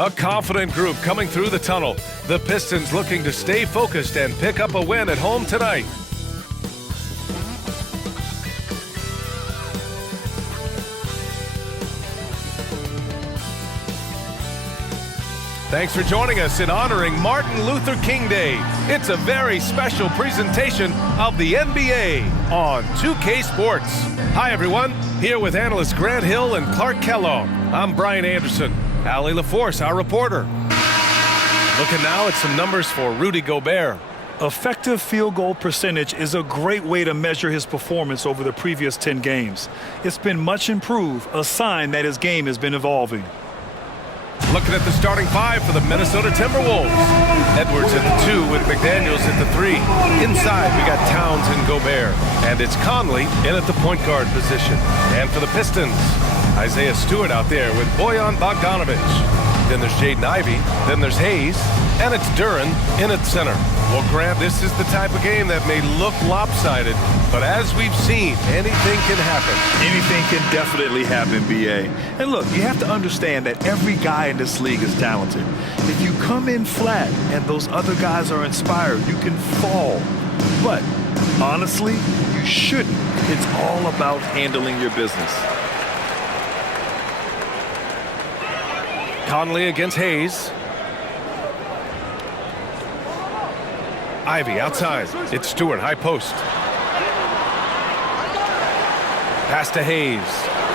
A confident group coming through the tunnel. The Pistons looking to stay focused and pick up a win at home tonight. Thanks for joining us in honoring Martin Luther King Day. It's a very special presentation of the NBA on 2K Sports. Hi, everyone. Here with analysts Grant Hill and Clark Kellogg. I'm Brian Anderson. Allie LaForce, our reporter. Looking now at some numbers for Rudy Gobert. Effective field goal percentage is a great way to measure his performance over the previous 10 games. It's been much improved, a sign that his game has been evolving. Looking at the starting five for the Minnesota Timberwolves. Edwards at the 2 with McDaniels at the 3. Inside, we got Towns and Gobert. And it's Conley in at the point guard position. And for the Pistons, Isaiah Stewart out there with Bojan Bogdanovic. Then there's Jaden Ivey. Then there's Hayes. And it's Duren in at center. Well, Grant, this is the type of game that may look lopsided, but as we've seen, anything can happen. Anything can definitely happen, B.A. And look, you have to understand that every guy in this league is talented. If you come in flat and those other guys are inspired, you can fall. But honestly, you shouldn't. It's all about handling your business. Conley against Hayes. Ivey outside. It's Stewart, high post. Pass to Hayes.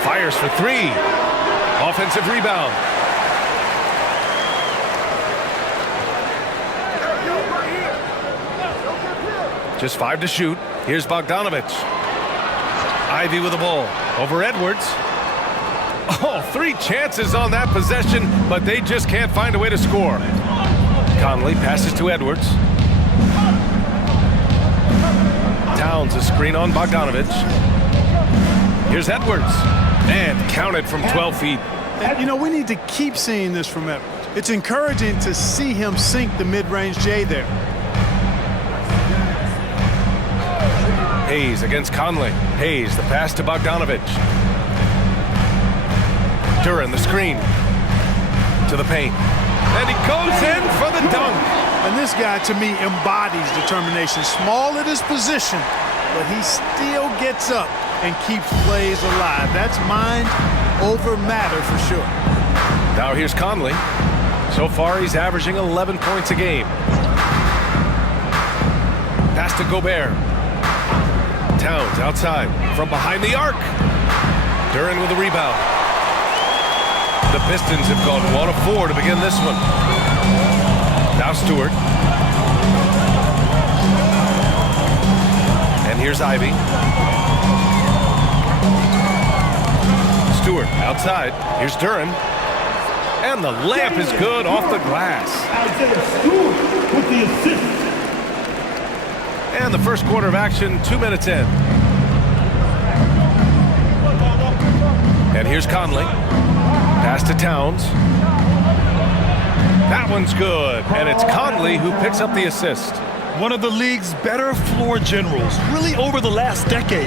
Fires for 3. Offensive rebound. Just 5 to shoot. Here's Bogdanovic. Ivey with the ball. Over Edwards. Oh, 3 chances on that possession, but they just can't find a way to score. Conley passes to Edwards. Towns a screen on Bogdanovic. Here's Edwards. And counted from 12 feet. And, you know, we need to keep seeing this from Edwards. It's encouraging to see him sink the mid-range J there. Hayes against Conley. Hayes, the pass to Bogdanovic. Duren, the screen. To the paint. And he goes in for the dunk. And this guy, to me, embodies determination. Small at his position, but he still gets up and keeps plays alive. That's mind over matter for sure. Now here's Conley. So far, he's averaging 11 points a game. Pass to Gobert. Towns outside from behind the arc. Duren with the rebound. The Pistons have gone 1 of 4 to begin this one. Now Stewart. And here's Ivey. Stewart outside. Here's Duren. And the layup is good off the glass. Stewart with the assist. And the first quarter of action, 2 minutes in. And here's Conley. Pass to Towns. That one's good, and it's Conley who picks up the assist. One of the league's better floor generals, really over the last decade.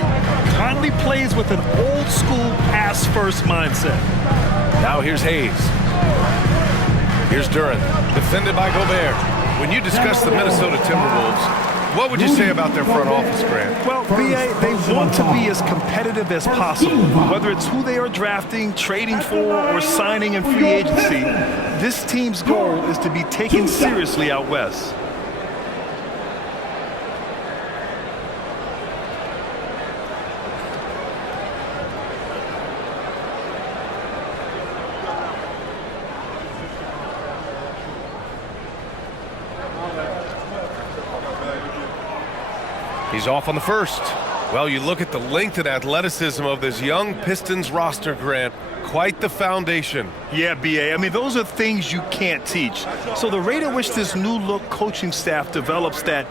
Conley plays with an old-school pass-first mindset. Now here's Hayes. Here's Duren, defended by Gobert. When you discuss the Minnesota Timberwolves, what would you say about their front office, Grant? Well, B.A., they want to be as competitive as possible. Whether it's who they are drafting, trading for, or signing in free agency, this team's goal is to be taken seriously out west. He's off on the first. Well, you look at the length and athleticism of this young Pistons roster, Grant. Quite the foundation. Yeah, B.A., I mean, those are things you can't teach. So the rate at which this new-look coaching staff develops that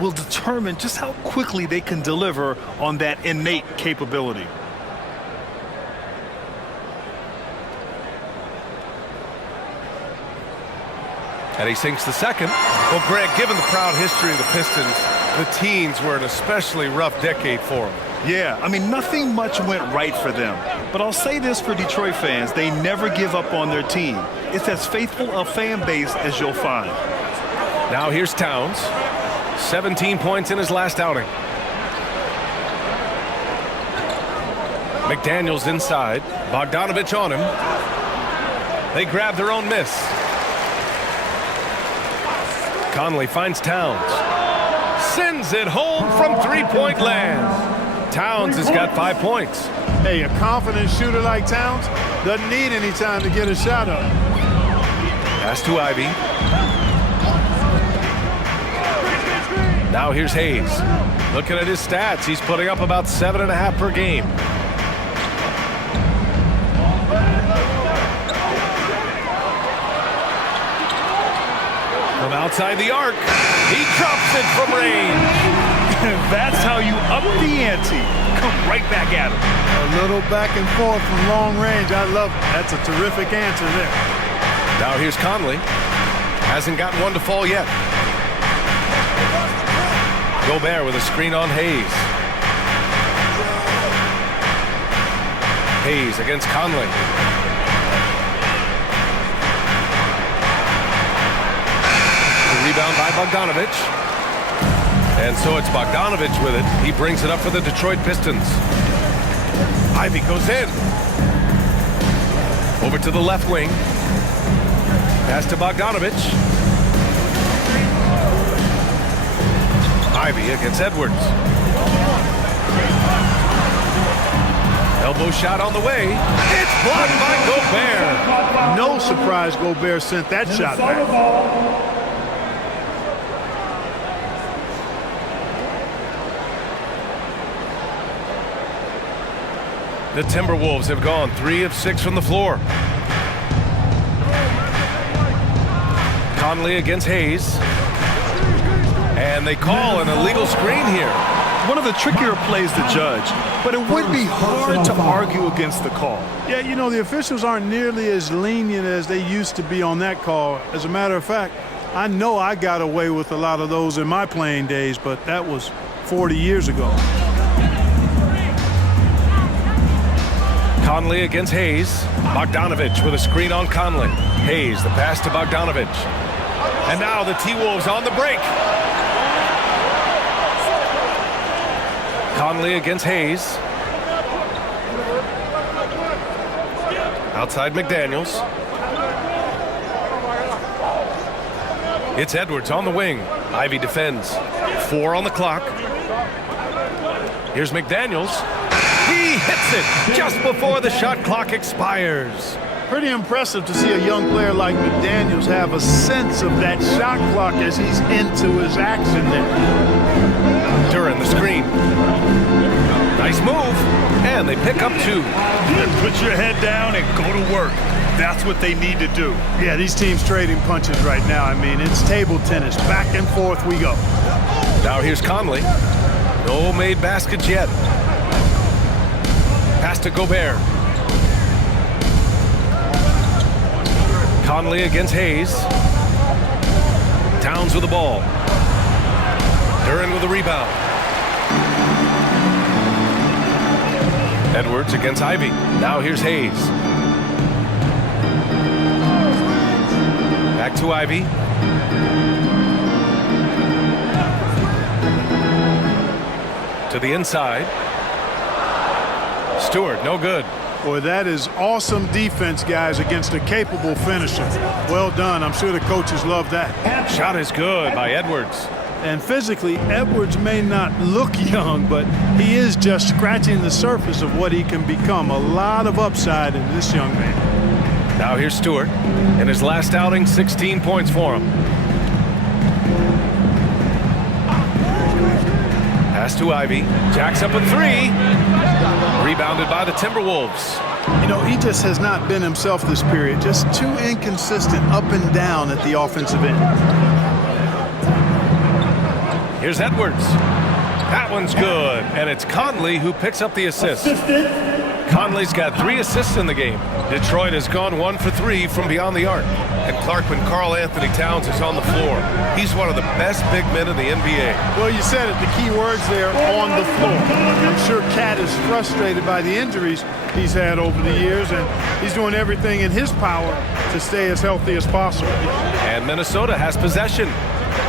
will determine just how quickly they can deliver on that innate capability. And he sinks the second. Well, Grant, given the proud history of the Pistons, the teens were an especially rough decade for them. Yeah, I mean, nothing much went right for them. But I'll say this for Detroit fans, they never give up on their team. It's as faithful a fan base as you'll find. Now here's Towns. 17 points in his last outing. McDaniels inside. Bogdanovich on him. They grab their own miss. Conley finds Towns. Sends it home from three-point land. Towns has got 5 points. Hey, a confident shooter like Towns doesn't need any time to get a shot up. Pass to Ivy. Now here's Hayes. Looking at his stats, he's putting up about 7.5 per game. From outside the arc, he drops it from range. That's how you up the ante. Come right back at him. A little back and forth from long range. I love it. That's a terrific answer there. Now here's Conley. Hasn't gotten one to fall yet. Gobert with a screen on Hayes. Hayes against Conley. Rebound by Bogdanovich. And so it's Bogdanovich with it. He brings it up for the Detroit Pistons. Ivy goes in. Over to the left wing. Pass to Bogdanovich. Ivy against Edwards. Elbow shot on the way. It's blocked by Gobert. No surprise Gobert sent that shot back. The Timberwolves have gone 3 of 6 from the floor. Conley against Hayes. And they call an illegal screen here. One of the trickier plays to judge, but it would be hard to argue against the call. Yeah, you know, the officials aren't nearly as lenient as they used to be on that call. As a matter of fact, I know I got away with a lot of those in my playing days, but that was 40 years ago. Conley against Hayes. Bogdanovich with a screen on Conley. Hayes, the pass to Bogdanovich. And now the T-Wolves on the break. Conley against Hayes. Outside McDaniels. It's Edwards on the wing. Ivy defends. 4 on the clock. Here's McDaniels. He hits it just before the shot clock expires. Pretty impressive to see a young player like McDaniels have a sense of that shot clock as he's into his action there. During the screen. Nice move. And they pick up 2. And put your head down and go to work. That's what they need to do. Yeah, these teams trading punches right now. I mean, it's table tennis. Back and forth we go. Now here's Conley. No made baskets yet. Pass to Gobert. Conley against Hayes. Towns with the ball. Duren with the rebound. Edwards against Ivy. Now here's Hayes. Back to Ivy. To the inside. Stewart, no good. Boy, that is awesome defense, guys, against a capable finisher. Well done. I'm sure the coaches love that. Shot is good by Edwards. And physically, Edwards may not look young, but he is just scratching the surface of what he can become. A lot of upside in this young man. Now here's Stewart. In his last outing, 16 points for him. Pass to Ivy. Jacks up a 3. Rebounded by the Timberwolves. You know, he just has not been himself this period. Just too inconsistent up and down at the offensive end. Here's Edwards. That one's good. And it's Conley who picks up the assist. Assistant, Conley's got 3 assists in the game. Detroit has gone 1 for 3 from beyond the arc. And Clark, when Karl Anthony Towns is on the floor, he's one of the best big men in the NBA. Well, you said it, the key words there, on the floor. I'm sure Cat is frustrated by the injuries he's had over the years, and he's doing everything in his power to stay as healthy as possible. And Minnesota has possession,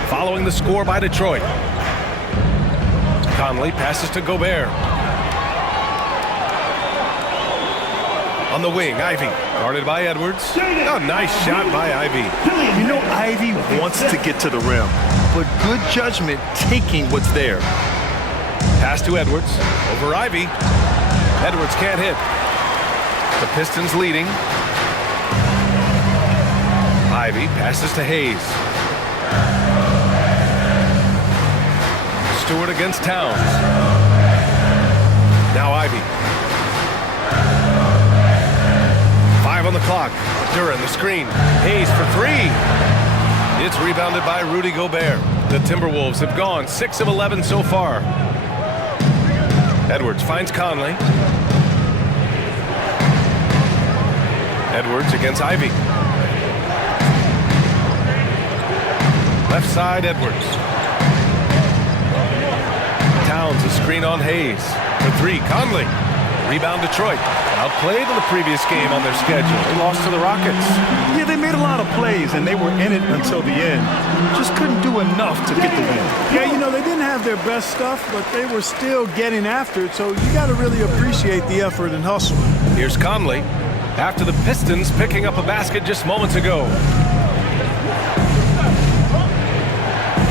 following the score by Detroit. Conley passes to Gobert. On the wing, Ivy, guarded by Edwards. Oh, nice shot by Ivy. You know, Ivy wants to get to the rim, but good judgment taking what's there. Pass to Edwards, over Ivy. Edwards can't hit. The Pistons leading. Ivy passes to Hayes. Stewart against Towns. Now Ivy. 5 on the clock. Duran the screen. Hayes for 3. It's rebounded by Rudy Gobert. The Timberwolves have gone 6 of 11 so far. Edwards finds Conley. Edwards against Ivy. Left side, Edwards. Towns a screen on Hayes. For 3, Conley. Rebound Detroit. Outplayed in the previous game on their schedule. They lost to the Rockets. Yeah, they made a lot of plays, and they were in it until the end. Just couldn't do enough to get the win. Yeah, you know, they didn't have their best stuff, but they were still getting after it, so you got to really appreciate the effort and hustle. Here's Conley. After the Pistons picking up a basket just moments ago.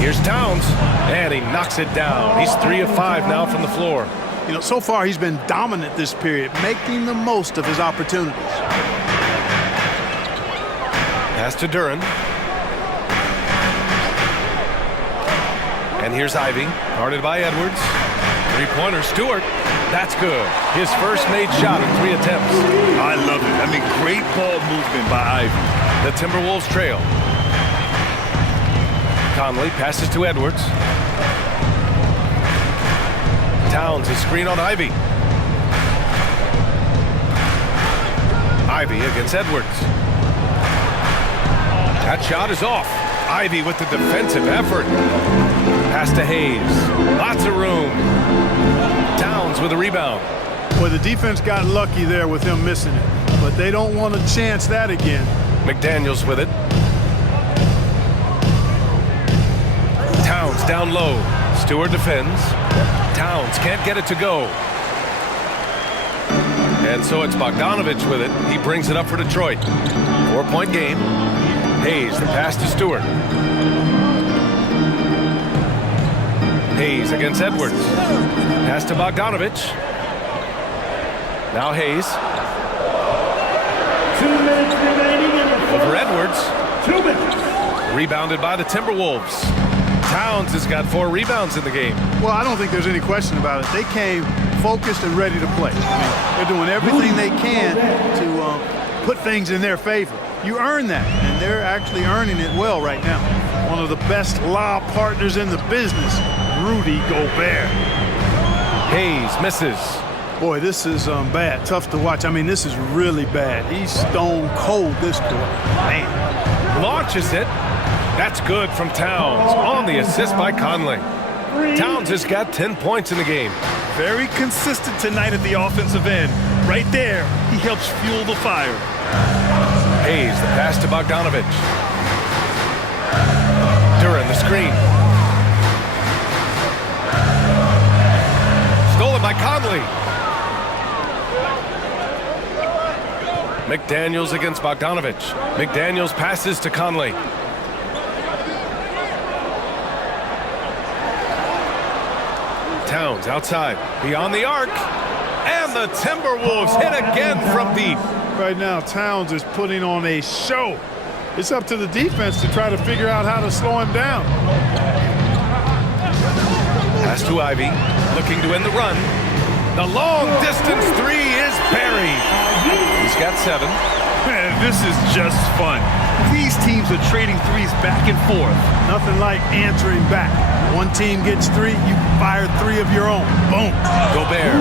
Here's Towns, and he knocks it down. He's 3 of 5 now from the floor. You know, so far he's been dominant this period, making the most of his opportunities. Pass to Duran. And here's Ivy, guarded by Edwards. 3-pointer, Stewart. That's good. His first made shot in 3 attempts. I love it. I mean, great ball movement by Ivy. The Timberwolves trail. Conley passes to Edwards. Towns, a screen on Ivy. Ivy against Edwards. That shot is off. Ivy with the defensive effort. Pass to Hayes. Lots of room. Towns with a rebound. Boy, the defense got lucky there with him missing it, but they don't want to chance that again. McDaniels with it. Towns down low. Stewart defends. Towns can't get it to go. And so it's Bogdanovich with it. He brings it up for Detroit. 4-point game. Hayes, the pass to Stewart. Hayes against Edwards. Pass to Bogdanovich. Now Hayes. 2 minutes remaining in the first. Over Edwards. 2 minutes. Rebounded by the Timberwolves. Towns has got 4 rebounds in the game. Well, I don't think there's any question about it. They came focused and ready to play. They're doing everything they can to put things in their favor. You earn that, and they're actually earning it well right now. One of the best lob partners in the business, Rudy Gobert. Hayes misses. Boy, this is bad. Tough to watch. I mean, this is really bad. He's stone cold this quarter. Man. Launches it. That's good from Towns on the assist by Conley. Towns has got 10 points in the game. Very consistent tonight at the offensive end. Right there, he helps fuel the fire. Hayes, the pass to Bogdanovich. Duran, the screen. Stolen by Conley. McDaniels against Bogdanovich. McDaniels passes to Conley. Towns outside, beyond the arc, and the Timberwolves hit again from deep. Right now, Towns is putting on a show. It's up to the defense to try to figure out how to slow him down. Pass to Ivy, looking to end the run. The long-distance 3 is buried. He's got 7. Man, this is just fun. These teams are trading threes back and forth. Nothing like answering back. One team gets 3, you fire 3 of your own. Boom. Gobert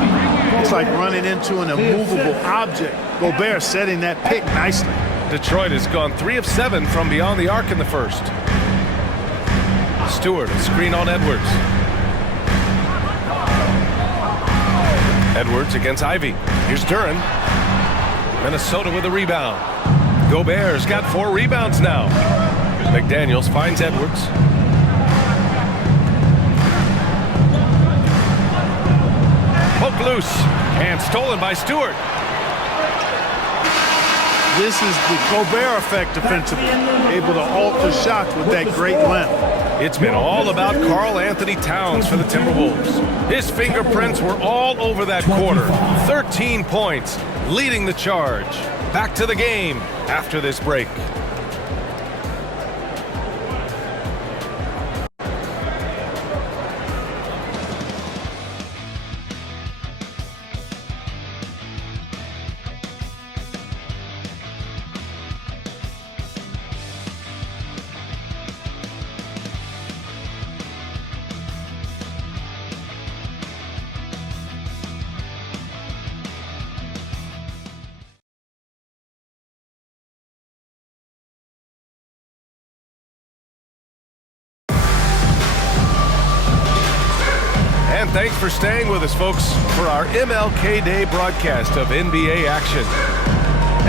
It's like running into an immovable object. Gobert setting that pick nicely. Detroit has gone 3 of 7 from beyond the arc in the first. Stewart, a screen on Edwards. Edwards against Ivy. Here's Duran. Minnesota with a rebound. Gobert's got 4 rebounds now. McDaniels finds Edwards. Poke loose and stolen by Stewart. This is the Gobert effect defensively, able to alter shots with that great length. It's been all about Karl Anthony Towns for the Timberwolves. His fingerprints were all over that quarter. 13 points, leading the charge. Back to the game after this break. And thanks for staying with us, folks, for our MLK Day broadcast of NBA action.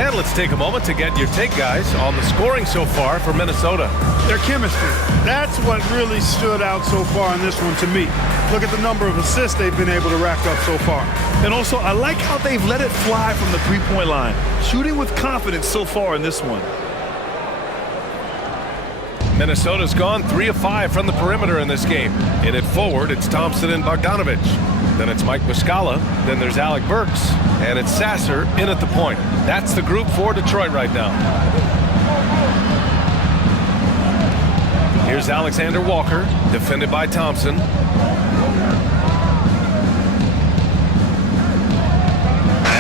And let's take a moment to get your take, guys, on the scoring so far for Minnesota. Their chemistry, that's what really stood out so far in this one to me. Look at the number of assists they've been able to rack up so far. And also, I like how they've let it fly from the three-point line, shooting with confidence so far in this one. Minnesota's gone 3 of 5 from the perimeter in this game. In it forward, it's Thompson and Bogdanovich. Then it's Mike Muscala. Then there's Alec Burks. And it's Sasser in at the point. That's the group for Detroit right now. Here's Alexander Walker, defended by Thompson. And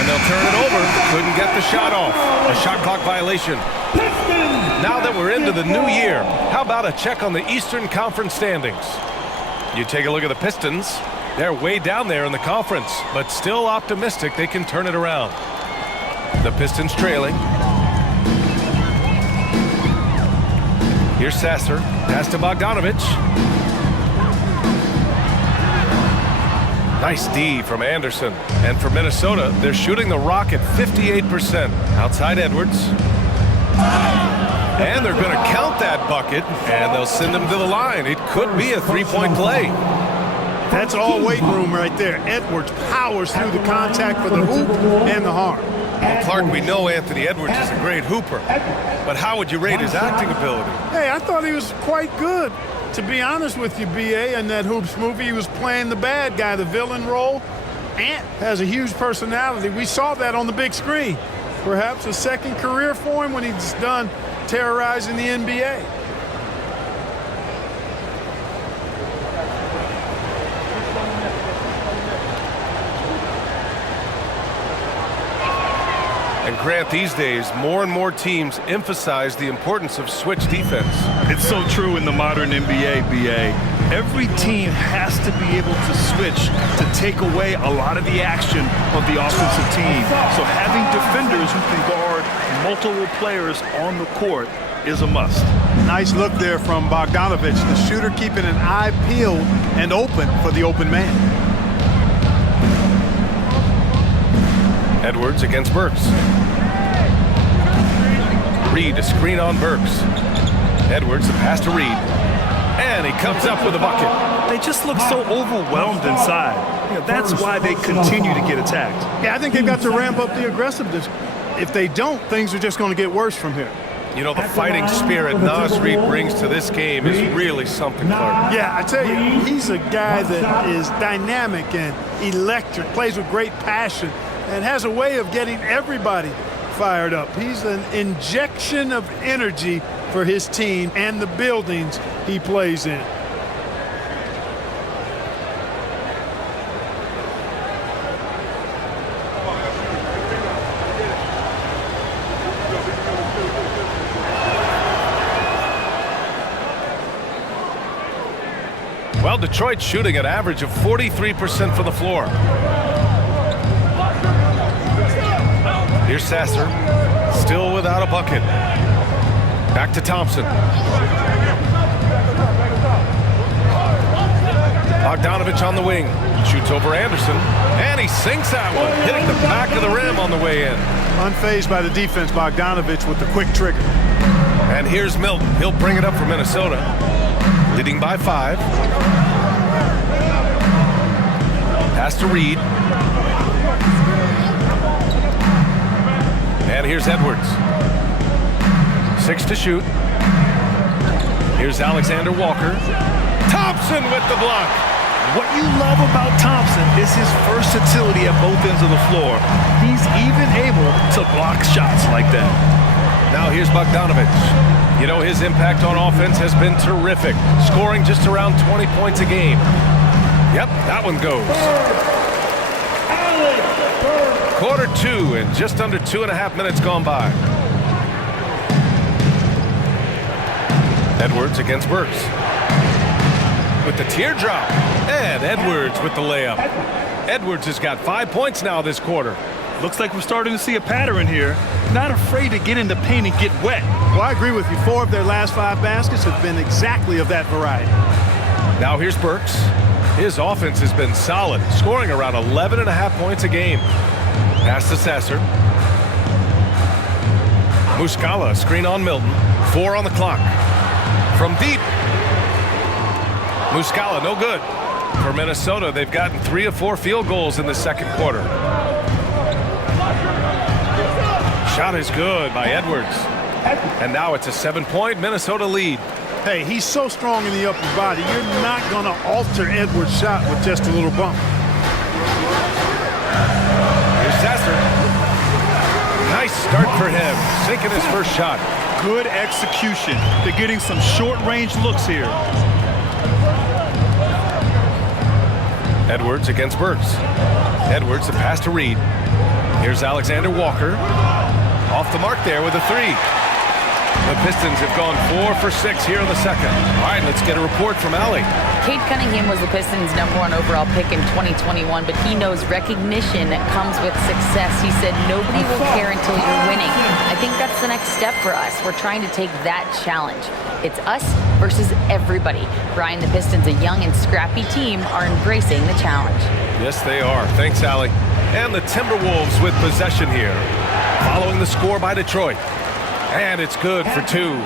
they'll turn it over. Couldn't get the shot off. A shot clock violation. Now that we're into the new year, how about a check on the Eastern Conference standings? You take a look at the Pistons. They're way down there in the conference, but still optimistic they can turn it around. The Pistons trailing. Here's Sasser. Pass to Bogdanovich. Nice D from Anderson. And for Minnesota, they're shooting the rock at 58%. Outside Edwards. And they're going to count that bucket, and they'll send him to the line. It could be a three-point play. That's all weight room right there. Edwards powers through the contact for the hoop and the harm. Well, Clark, we know Anthony Edwards is a great hooper, but how would you rate his acting ability? Hey, I thought he was quite good. To be honest with you, B.A., in that Hoops movie, he was playing the bad guy, the villain role. Ant has a huge personality. We saw that on the big screen. Perhaps a second career for him when he's done terrorizing the NBA. And Grant, these days, more and more teams emphasize the importance of switch defense. It's so true in the modern NBA, BA. Every team has to be able to switch to take away a lot of the action of the offensive team. So having defenders who can guard multiple players on the court is a must. Nice look there from Bogdanovich, the shooter keeping an eye peeled and open for the open man. Edwards against Burks. Reed, a screen on Burks. Edwards, the pass to Reed. And he comes up with a bucket. They just look so overwhelmed inside. You know, that's why they continue to get attacked. Yeah, I think they've got to ramp up the aggressiveness. If they don't, things are just going to get worse from here. You know, the fighting spirit Nas Reed brings to this game is really something, Clark. Yeah, I tell you, he's a guy that is dynamic and electric, plays with great passion, and has a way of getting everybody fired up. He's an injection of energy for his team and the buildings he plays in. Well, Detroit's shooting an average of 43% from the floor. Here's Sasser, still without a bucket. Back to Thompson. Bogdanovich on the wing. Shoots over Anderson, and he sinks that one, hitting the back of the rim on the way in. Unfazed by the defense, Bogdanovich with the quick trigger. And here's Milton. He'll bring it up for Minnesota, leading by 5. Pass to Reed. And here's Edwards. 6 to shoot. Here's Alexander Walker. Thompson with the block. What you love about Thompson is his versatility at both ends of the floor. He's even able to block shots like that. Now here's Bogdanovich. You know, his impact on offense has been terrific, scoring just around 20 points a game. Yep, that one goes. Quarter 2 and just under 2.5 minutes gone by. Edwards against Burks. With the teardrop. And Edwards with the layup. Edwards has got 5 points now this quarter. Looks like we're starting to see a pattern here. Not afraid to get in the paint and get wet. Well, I agree with you. 4 of their last 5 baskets have been exactly of that variety. Now here's Burks. His offense has been solid, scoring around 11.5 points a game. Pass to Sasser. Muscala, screen on Milton. 4 on the clock. From deep. Muscala, no good. For Minnesota, they've gotten 3 of 4 field goals in the second quarter. Shot is good by Edwards. And now it's a 7-point Minnesota lead. Hey, he's so strong in the upper body, you're not going to alter Edwards' shot with just a little bump. Here's Sasser. Nice start for him, sinking his first shot. Good execution. They're getting some short-range looks here. Edwards against Burks. Edwards, the pass to Reed. Here's Alexander Walker. Off the mark there with a 3. The Pistons have gone 4 for 6 here in the second. All right, let's get a report from Allie. Cade Cunningham was the Pistons' #1 overall pick in 2021, but he knows recognition comes with success. He said nobody will care until you're winning. I think that's the next step for us. We're trying to take that challenge. It's us versus everybody. Brian, the Pistons, a young and scrappy team, are embracing the challenge. Yes, they are. Thanks, Allie. And the Timberwolves with possession here, following the score by Detroit. And it's good for 2.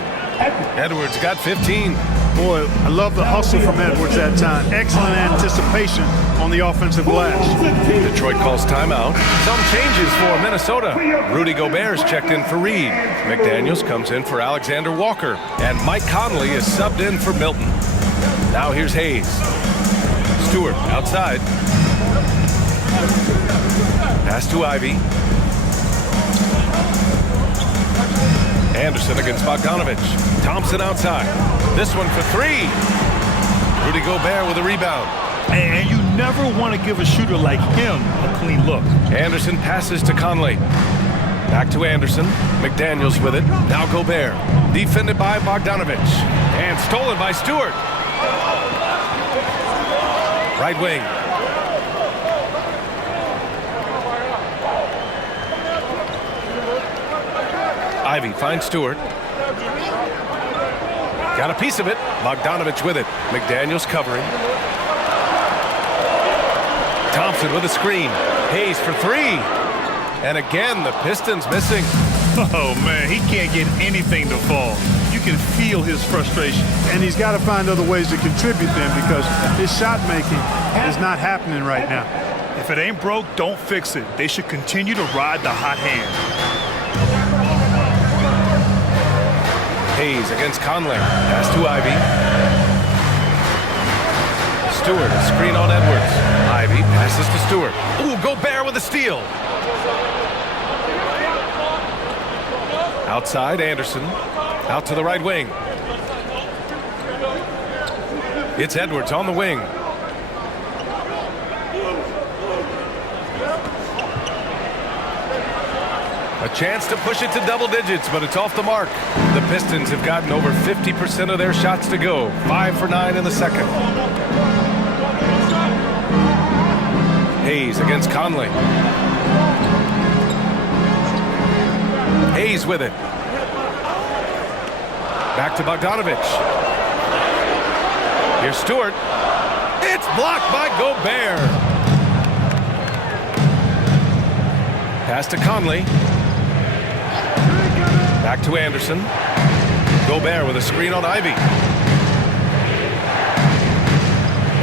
Edwards got 15. Boy, I love the hustle from Edwards that time. Excellent anticipation on the offensive glass. Detroit calls timeout. Some changes for Minnesota. Rudy Gobert's checked in for Reed. McDaniels comes in for Alexander Walker. And Mike Conley is subbed in for Milton. Now here's Hayes. Stewart outside. Pass to Ivy. Anderson against Bogdanovich. Thompson outside. This one for 3. Rudy Gobert with a rebound. And you never want to give a shooter like him a clean look. Anderson passes to Conley. Back to Anderson. McDaniels with it. Now Gobert. Defended by Bogdanovich. And stolen by Stewart. Right wing. Ivy finds Stewart. Got a piece of it. Bogdanovich with it. McDaniels covering. Thompson with a screen. Hayes for 3. And again, the Pistons missing. Oh, man, he can't get anything to fall. You can feel his frustration. And he's got to find other ways to contribute then, because his shot making is not happening right now. If it ain't broke, don't fix it. They should continue to ride the hot hand. Hayes against Conley. Pass to Ivy. Stewart, a screen on Edwards. Ivy passes to Stewart. Ooh, Gobert with a steal. Outside, Anderson. Out to the right wing. It's Edwards on the wing. A chance to push it to double digits, but it's off the mark. The Pistons have gotten over 50% of their shots to go. 5 for 9 in the second. Hayes against Conley. Hayes with it. Back to Bogdanovich. Here's Stewart. It's blocked by Gobert. Pass to Conley. Back to Anderson. Gobert with a screen on Ivy.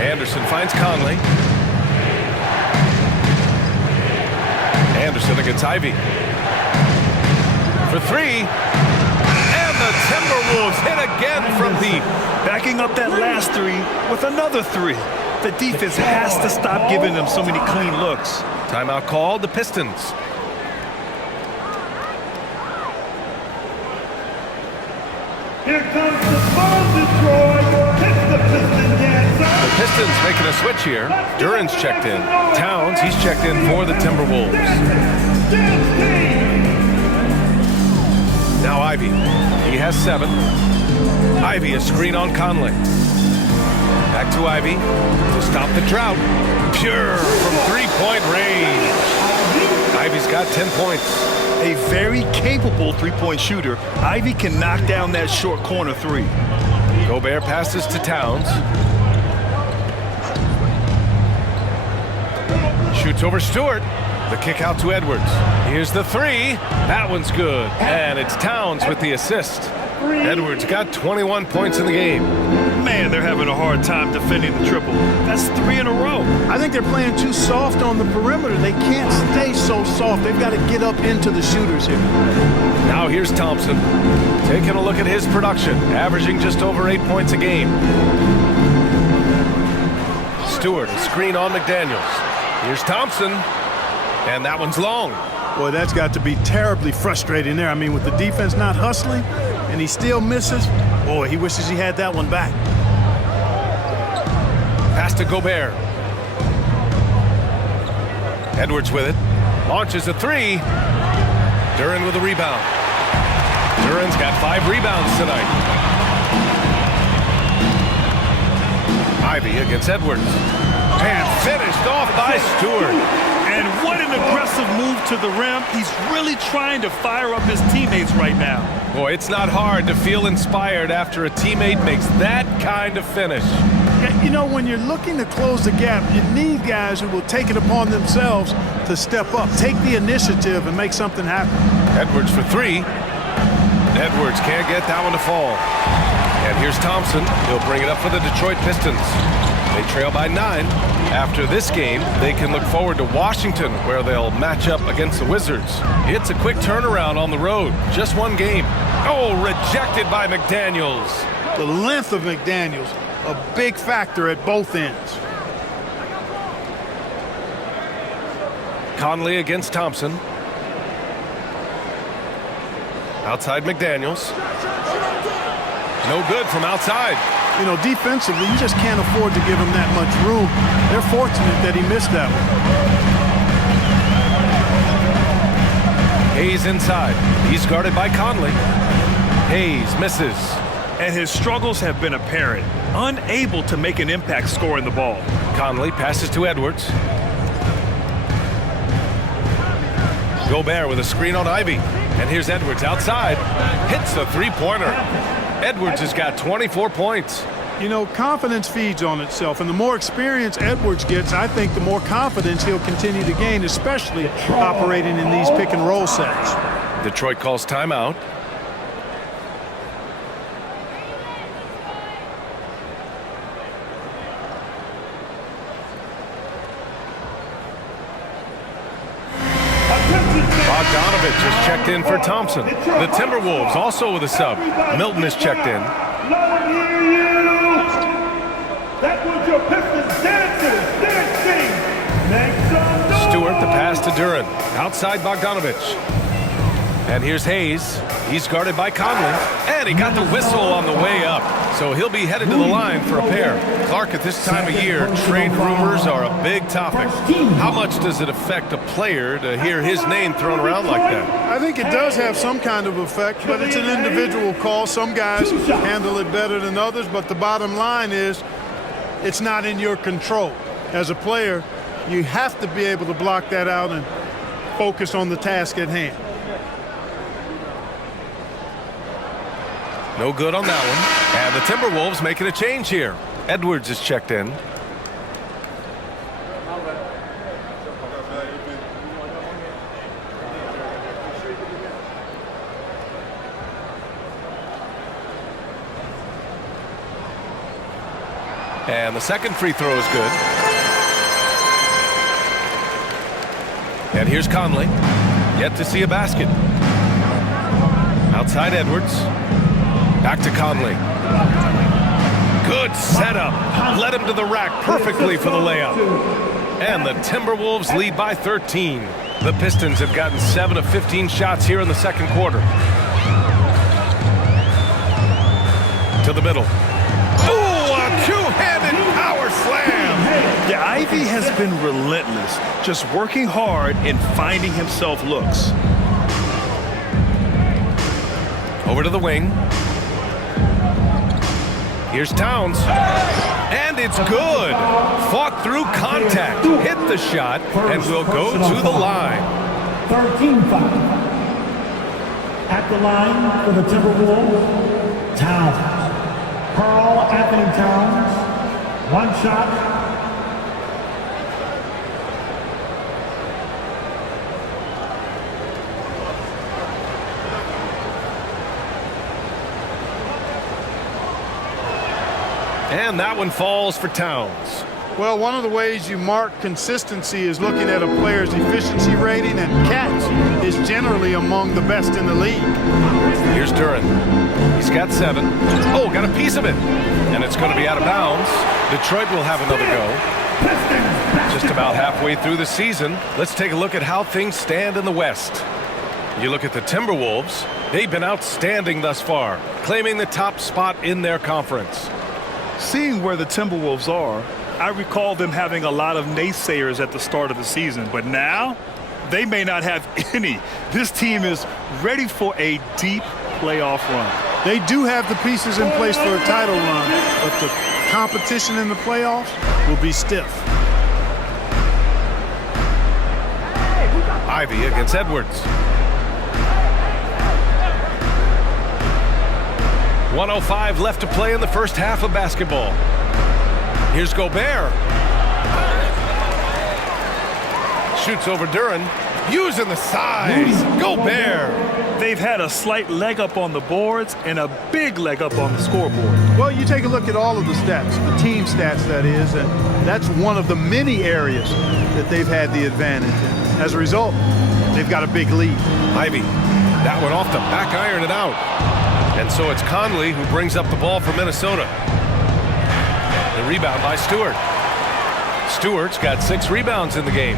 Anderson finds Conley. Anderson against Ivy. For three. And the Timberwolves hit again from deep. Backing up that last three with another three. The defense has to stop giving them so many clean looks. Timeout called, the Pistons. Here comes the ball Detroit. It's the Piston dancer. The Pistons making a switch here. Duran's checked in. Towns, he's checked in for the Timberwolves. Now Ivy. He has 7. Ivy, a screen on Conley. Back to Ivy to stop the drought. Pure from three-point range. Ivy's got 10 points. A very capable three-point shooter. Ivy can knock down that short corner three. Gobert passes to Towns. Shoots over Stewart. The kick out to Edwards. Here's the three. That one's good. And it's Towns with the assist. Edwards got 21 points in the game. Man, they're having a hard time defending the triple. That's 3 in a row. I think they're playing too soft on the perimeter. They can't stay so soft. They've got to get up into the shooters here. Now here's Thompson. Taking a look at his production. Averaging just over 8 points a game. Stewart, a screen on McDaniels. Here's Thompson. And that one's long. Boy, that's got to be terribly frustrating there. I mean, with the defense not hustling and he still misses, boy, he wishes he had that one back. Pass to Gobert. Edwards with it. Launches a three. Duran with a rebound. Duran's got 5 rebounds tonight. Ivy against Edwards. And finished off by Stewart. And what an aggressive move to the rim. He's really trying to fire up his teammates right now. Boy, it's not hard to feel inspired after a teammate makes that kind of finish. Yeah, you know, when you're looking to close the gap, you need guys who will take it upon themselves to step up, take the initiative, and make something happen. Edwards for 3. Edwards can't get that one to fall. And here's Thompson. He'll bring it up for the Detroit Pistons. They trail by 9. After this game, they can look forward to Washington, where they'll match up against the Wizards. It's a quick turnaround on the road. Just one game. Oh, rejected by McDaniels. The length of McDaniels, a big factor at both ends. Conley against Thompson. Outside McDaniels. No good from outside. You know, defensively, you just can't afford to give him that much room. They're fortunate that he missed that one. Hayes inside. He's guarded by Conley. Hayes misses. And his struggles have been apparent. Unable to make an impact scoring the ball. Conley passes to Edwards. Gobert with a screen on Ivy. And here's Edwards outside. Hits the three-pointer. Edwards has got 24 points. You know, confidence feeds on itself, and the more experience Edwards gets, I think the more confidence he'll continue to gain, especially operating in these pick-and-roll sets. Detroit calls timeout. Bogdanovich has checked in for Thompson. The Timberwolves also with a sub. Milton is checked in. Let him hear you. That was your Pistons dancers dancing. Make some noise. Stewart, the pass to Duran. Outside Bogdanovich. And here's Hayes. He's guarded by Conley. And he got the whistle on the way up. So he'll be headed to the line for a pair. Clark, at this time of year, trade rumors are a big topic. How much does it affect a player to hear his name thrown around like that? I think it does have some kind of effect, but it's an individual call. Some guys handle it better than others, but the bottom line is it's not in your control. As a player, you have to be able to block that out and focus on the task at hand. No good on that one. And the Timberwolves making a change here. Edwards is checked in. And the second free throw is good. And here's Conley. Yet to see a basket. Outside Edwards. Back to Conley. Good setup. Led him to the rack perfectly for the layup. And the Timberwolves lead by 13. The Pistons have gotten 7 of 15 shots here in the second quarter. To the middle. Oh, a two-handed power slam. Yeah, Ivy has been relentless, just working hard and finding himself looks. Over to the wing. Here's Towns. And it's good. Fought through contact. Hit the shot and will go to the line. 13-5. At the line for the Timberwolves, Towns. Karl Anthony Towns. One shot. And that one falls for Towns. Well, one of the ways you mark consistency is looking at a player's efficiency rating, and catch is generally among the best in the league. Here's Duren. He's got 7. Oh, got a piece of it. And it's going to be out of bounds. Detroit will have another go. Just about halfway through the season, let's take a look at how things stand in the West. You look at the Timberwolves, they've been outstanding thus far, claiming the top spot in their conference. Seeing where the Timberwolves are, I recall them having a lot of naysayers at the start of the season, but now they may not have any. This team is ready for a deep playoff run. They do have the pieces in place for a title run, but the competition in the playoffs will be stiff. Ivy against Edwards. 1:05 left to play in the first half of basketball. Here's Gobert. Shoots over Duren. Using the size. Gobert. They've had a slight leg up on the boards and a big leg up on the scoreboard. Well, you take a look at all of the stats, the team stats that is, and that's one of the many areas that they've had the advantage. And as a result, they've got a big lead. Ivy. That one off the back iron and out. And so it's Conley who brings up the ball for Minnesota. The rebound by Stewart. Stewart's got 6 rebounds in the game.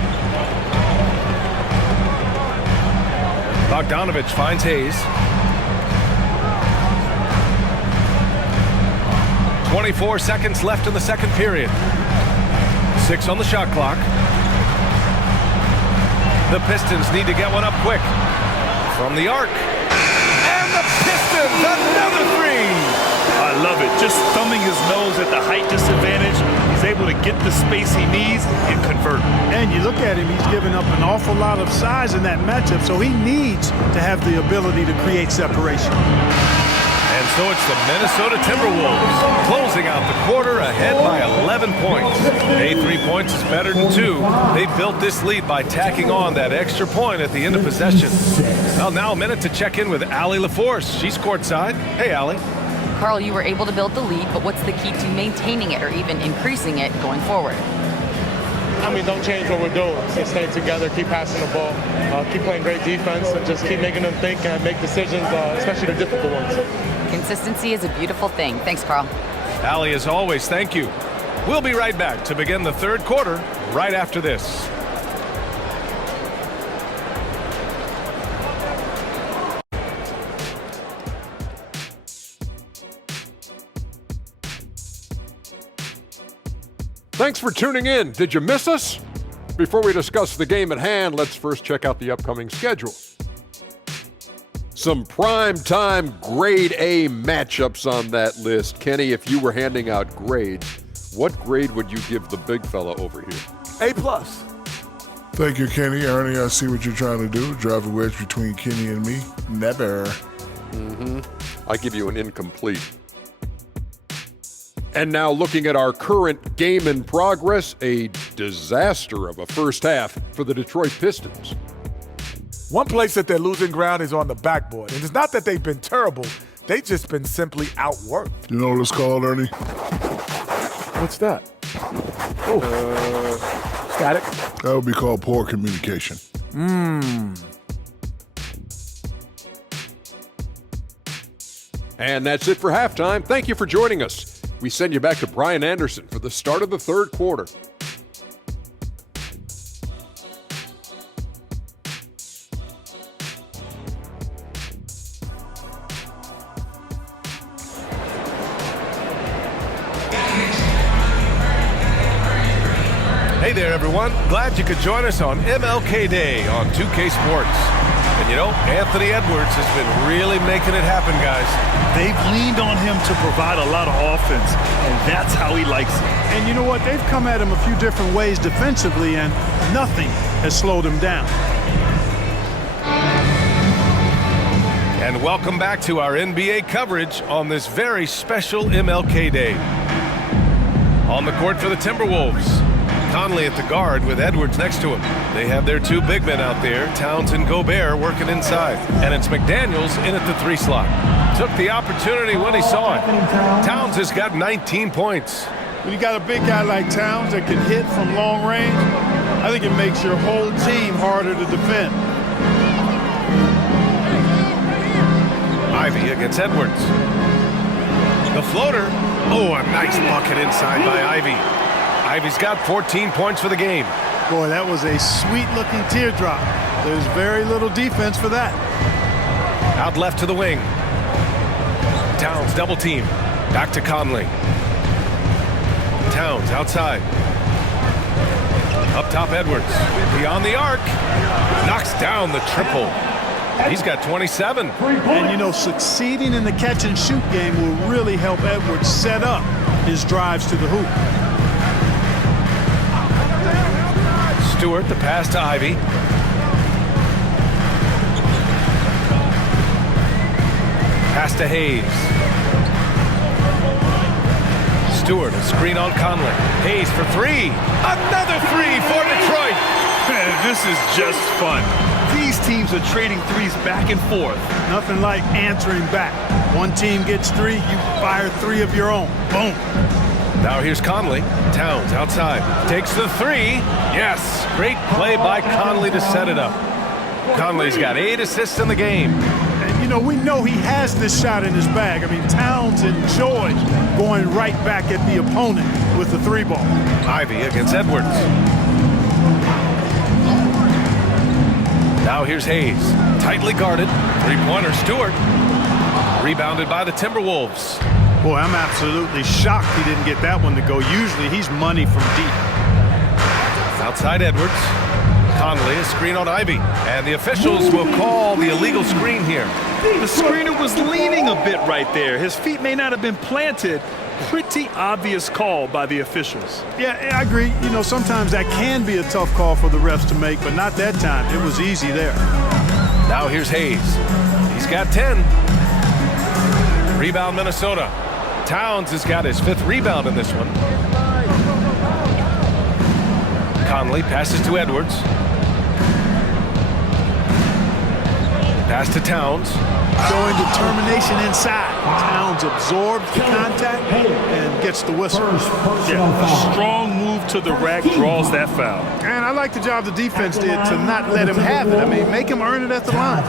Bogdanovich finds Hayes. 24 seconds left in the second period. 6 on the shot clock. The Pistons need to get one up quick. From the arc. Pistons, another 3. I love it. Just thumbing his nose at the height disadvantage. He's able to get the space he needs and convert. And you look at him, he's given up an awful lot of size in that matchup, so he needs to have the ability to create separation. And so it's the Minnesota Timberwolves closing out the quarter ahead by 11 points. 3 points is better than 2. They built this lead by tacking on that extra point at the end of possession. Well, now a minute to check in with Allie LaForce. She's courtside. Hey, Allie. Carl, you were able to build the lead, but what's the key to maintaining it or even increasing it going forward? I mean, don't change what we're doing. Just stay together, keep passing the ball, keep playing great defense, and just keep making them think and make decisions, especially the difficult ones. Consistency is a beautiful thing. Thanks, Carl. Allie, as always, thank you. We'll be right back to begin the third quarter right after this. Thanks for tuning in. Did you miss us? Before we discuss the game at hand, let's first check out the upcoming schedule. Some prime-time grade A matchups on that list. Kenny, if you were handing out grades, what grade would you give the big fella over here? A+. Thank you, Kenny. Ernie, I see what you're trying to do. Drive a wedge between Kenny and me. Never. I give you an incomplete. And now looking at our current game in progress, a disaster of a first half for the Detroit Pistons. One place that they're losing ground is on the backboard. And it's not that they've been terrible. They've just been simply outworked. You know what it's called, Ernie? What's that? Oh, static. That would be called poor communication. And that's it for halftime. Thank you for joining us. We send you back to Brian Anderson for the start of the third quarter. Hey there, everyone. Glad you could join us on MLK Day on 2K Sports. And you know, Anthony Edwards has been really making it happen, guys. They've leaned on him to provide a lot of offense, and that's how he likes it. And you know what? They've come at him a few different ways defensively, and nothing has slowed him down. And welcome back to our NBA coverage on this very special MLK Day. On the court for the Timberwolves, Conley at the guard with Edwards next to him. They have their two big men out there, Towns and Gobert, working inside. And it's McDaniels in at the 3 slot. Took the opportunity when he saw it. Towns has got 19 points. When you got a big guy like Towns that can hit from long range, I think it makes your whole team harder to defend. Ivy against Edwards. The floater. Oh, a nice bucket inside by Ivy. Ivy's got 14 points for the game. Boy, that was a sweet-looking teardrop. There's very little defense for that. Out left to the wing. Towns double team. Back to Conley. Towns outside. Up top Edwards. Beyond the arc. Knocks down the triple. He's got 27. And you know, succeeding in the catch-and-shoot game will really help Edwards set up his drives to the hoop. Stewart, the pass to Ivy. Pass to Hayes. Stewart, a screen on Conley. Hayes for 3. Another 3 for Detroit. Man, this is just fun. These teams are trading threes back and forth. Nothing like answering back. One team gets 3, you fire 3 of your own. Boom. Now here's Conley. Towns outside. Takes the 3. Yes. Great play by Conley to set it up. Conley's got 8 assists in the game. And, you know, we know he has this shot in his bag. I mean, Towns enjoys going right back at the opponent with the 3 ball. Ivy against Edwards. Now here's Hayes. Tightly guarded. 3-pointer Stewart. Rebounded by the Timberwolves. Boy, I'm absolutely shocked he didn't get that one to go. Usually he's money from deep. Outside Edwards. Conley, a screen on Ivy. And the officials will call the illegal screen here. The screener was leaning a bit right there. His feet may not have been planted. Pretty obvious call by the officials. Yeah, I agree. You know, sometimes that can be a tough call for the refs to make, but not that time. It was easy there. Now here's Hayes. He's got 10. Rebound Minnesota. Towns has got his 5th rebound in this one. Conley passes to Edwards. Pass to Towns. Showing determination inside. Towns absorbs the contact and gets the whistle. Yeah, a strong move to the rack draws that foul. And I like the job the defense did to not let him have it. I mean, make him earn it at the line.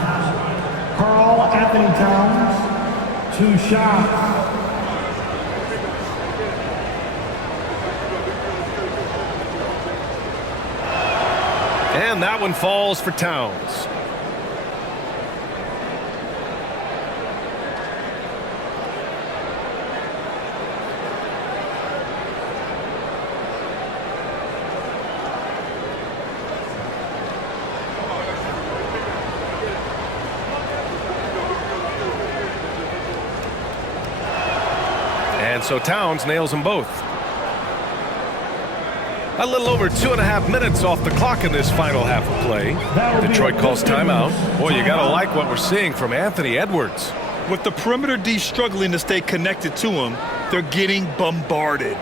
Karl Anthony Towns, 2 shots. And that one falls for Towns. And so Towns nails them both. A little over 2.5 minutes off the clock in this final half of play. Detroit calls timeout. Boy, you got to like what we're seeing from Anthony Edwards. With the perimeter D struggling to stay connected to him, they're getting bombarded.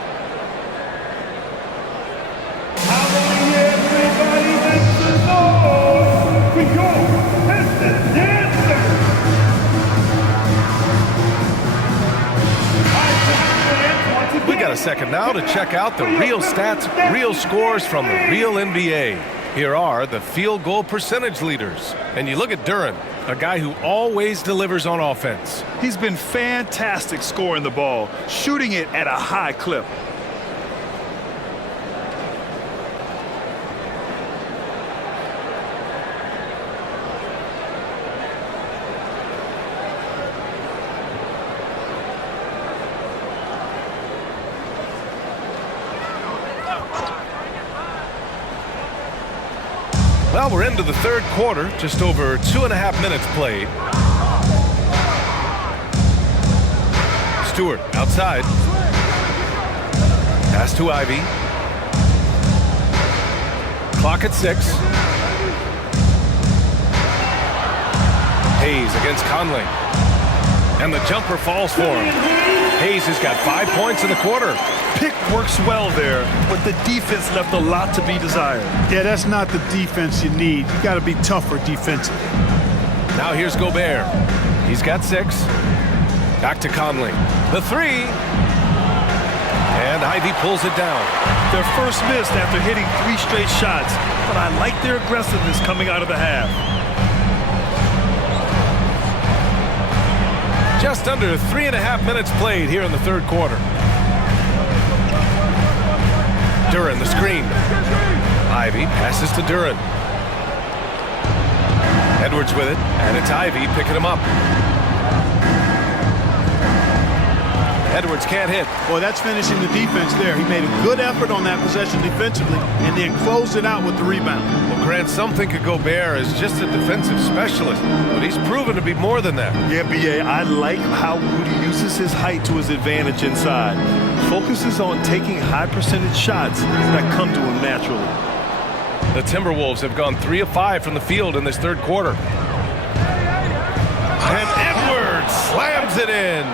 How many everybody makes the noise for your Pistons dancers? We got a second now to check out the real stats, real scores from the real NBA. Here are the field goal percentage leaders. And you look at Duren, a guy who always delivers on offense. He's been fantastic scoring the ball, shooting it at a high clip. Well, we're into the third quarter, just over 2.5 minutes played. Stewart outside. Pass to Ivy. Clock at 6. Hayes against Conley. And the jumper falls for him. Hayes has got 5 points in the quarter. Pick works well there, but the defense left a lot to be desired. Yeah, that's not the defense you need. You got to be tougher defensively. Now here's Gobert. He's got 6. Back to Conley. The 3. And Ivy pulls it down. Their first miss after hitting 3 straight shots, but I like their aggressiveness coming out of the half. Just under 3.5 minutes played here in the third quarter. Duren, the screen. Ivy passes to Duren. Edwards with it, and it's Ivy picking him up. Edwards can't hit. Boy, that's finishing the defense there. He made a good effort on that possession defensively and then closed it out with the rebound. Well, Grant, some think of Gobert as just a defensive specialist, but he's proven to be more than that. Yeah, B.A., I like how Rudy uses his height to his advantage inside. Focuses on taking high percentage shots that come to him naturally. The Timberwolves have gone 3 of 5 from the field in this third quarter. And Edwards slams it in.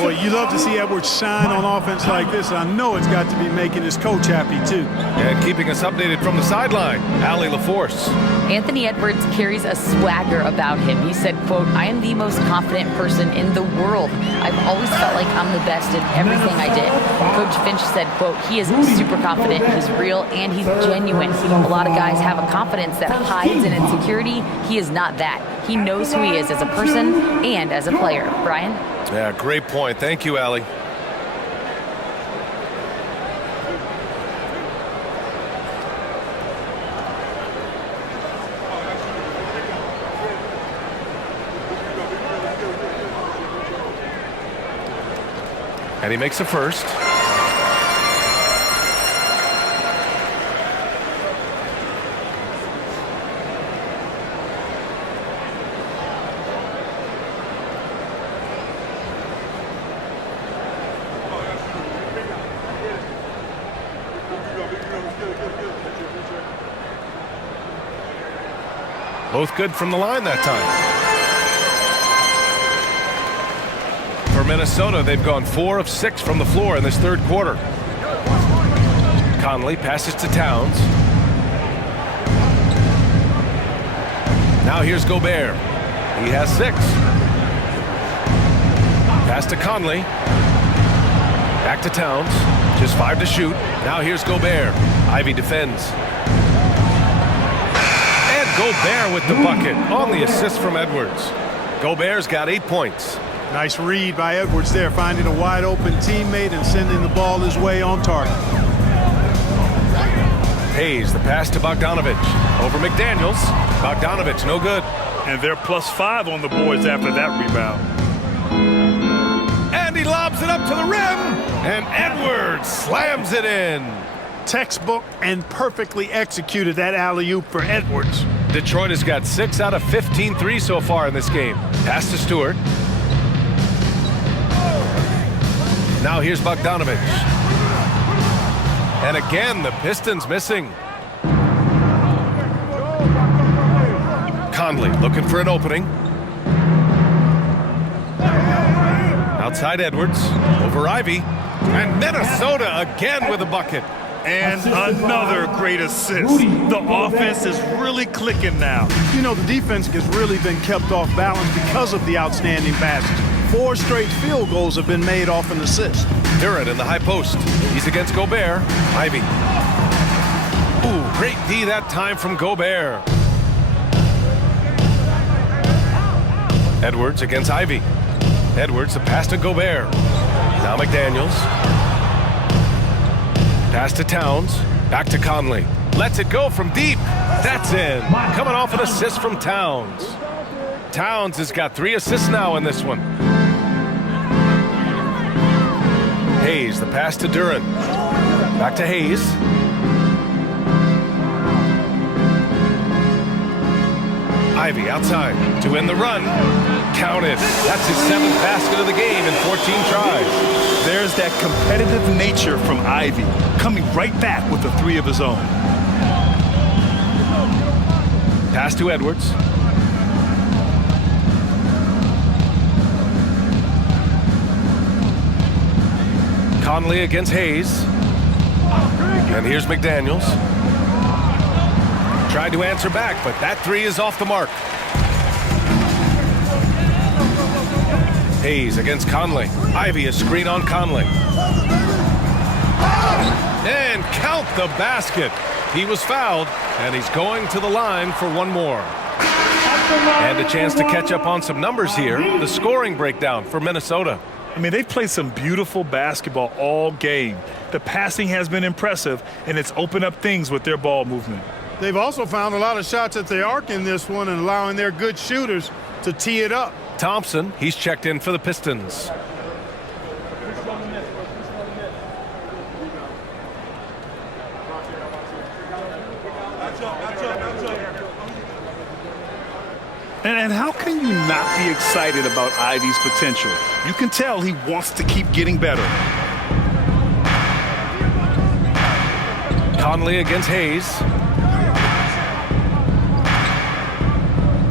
Boy, you love to see Edwards shine on offense like this. I know it's got to be making his coach happy, too. And keeping us updated from the sideline, Allie LaForce. Anthony Edwards carries a swagger about him. He said, quote, "I am the most confident person in the world. I've always felt like I'm the best at everything I did." Coach Finch said, quote, "He is super confident, he's real, and he's genuine. A lot of guys have a confidence that hides in insecurity. He is not that. He knows who he is as a person and as a player." Brian? Yeah, great point. Thank you, Allie. And he makes a first. Both good from the line that time. For Minnesota, they've gone 4 of 6 from the floor in this third quarter. Conley passes to Towns. Now here's Gobert. He has 6. Pass to Conley. Back to Towns. Just 5 to shoot. Now here's Gobert. Ivy defends. Gobert with the bucket on the assist from Edwards. Gobert's got 8 points. Nice read by Edwards there, finding a wide open teammate and sending the ball his way on target. Hayes, the pass to Bogdanovich. Over McDaniels. Bogdanovich, no good. And they're +5 on the boards after that rebound. And he lobs it up to the rim. And Edwards slams it in. Textbook and perfectly executed that alley-oop for Edwards. Detroit has got 6 out of 15 threes so far in this game. Pass to Stewart. Now here's Bogdanovich. And again, the Pistons missing. Conley looking for an opening. Outside Edwards, over Ivy, and Minnesota again with a bucket. And another great assist. The offense is really clicking now. You know, the defense has really been kept off balance because of the outstanding passes. 4 straight field goals have been made off an assist. Durant in the high post. He's against Gobert. Ivy. Ooh, great D that time from Gobert. Edwards against Ivy. Edwards, the pass to Gobert. Now McDaniels. Pass to Towns. Back to Conley. Lets it go from deep. That's in. Coming off an assist from Towns. Towns has got 3 assists now in this one. Hayes, the pass to Durant. Back to Hayes. Ivy outside to win the run. Counted. That's his 7th basket of the game in 14 tries. There's that competitive nature from Ivy, coming right back with a 3 of his own. Pass to Edwards. Conley against Hayes. And here's McDaniels. Tried to answer back, but that 3 is off the mark. Hayes against Conley. Ivy a screen on Conley. And count the basket. He was fouled, and he's going to the line for one more. And a chance to catch up on some numbers here. The scoring breakdown for Minnesota. I mean, they've played some beautiful basketball all game. The passing has been impressive, and it's opened up things with their ball movement. They've also found a lot of shots at the arc in this one and allowing their good shooters to tee it up. Thompson, he's checked in for the Pistons. And how can you not be excited about Ivy's potential? You can tell he wants to keep getting better. Conley against Hayes.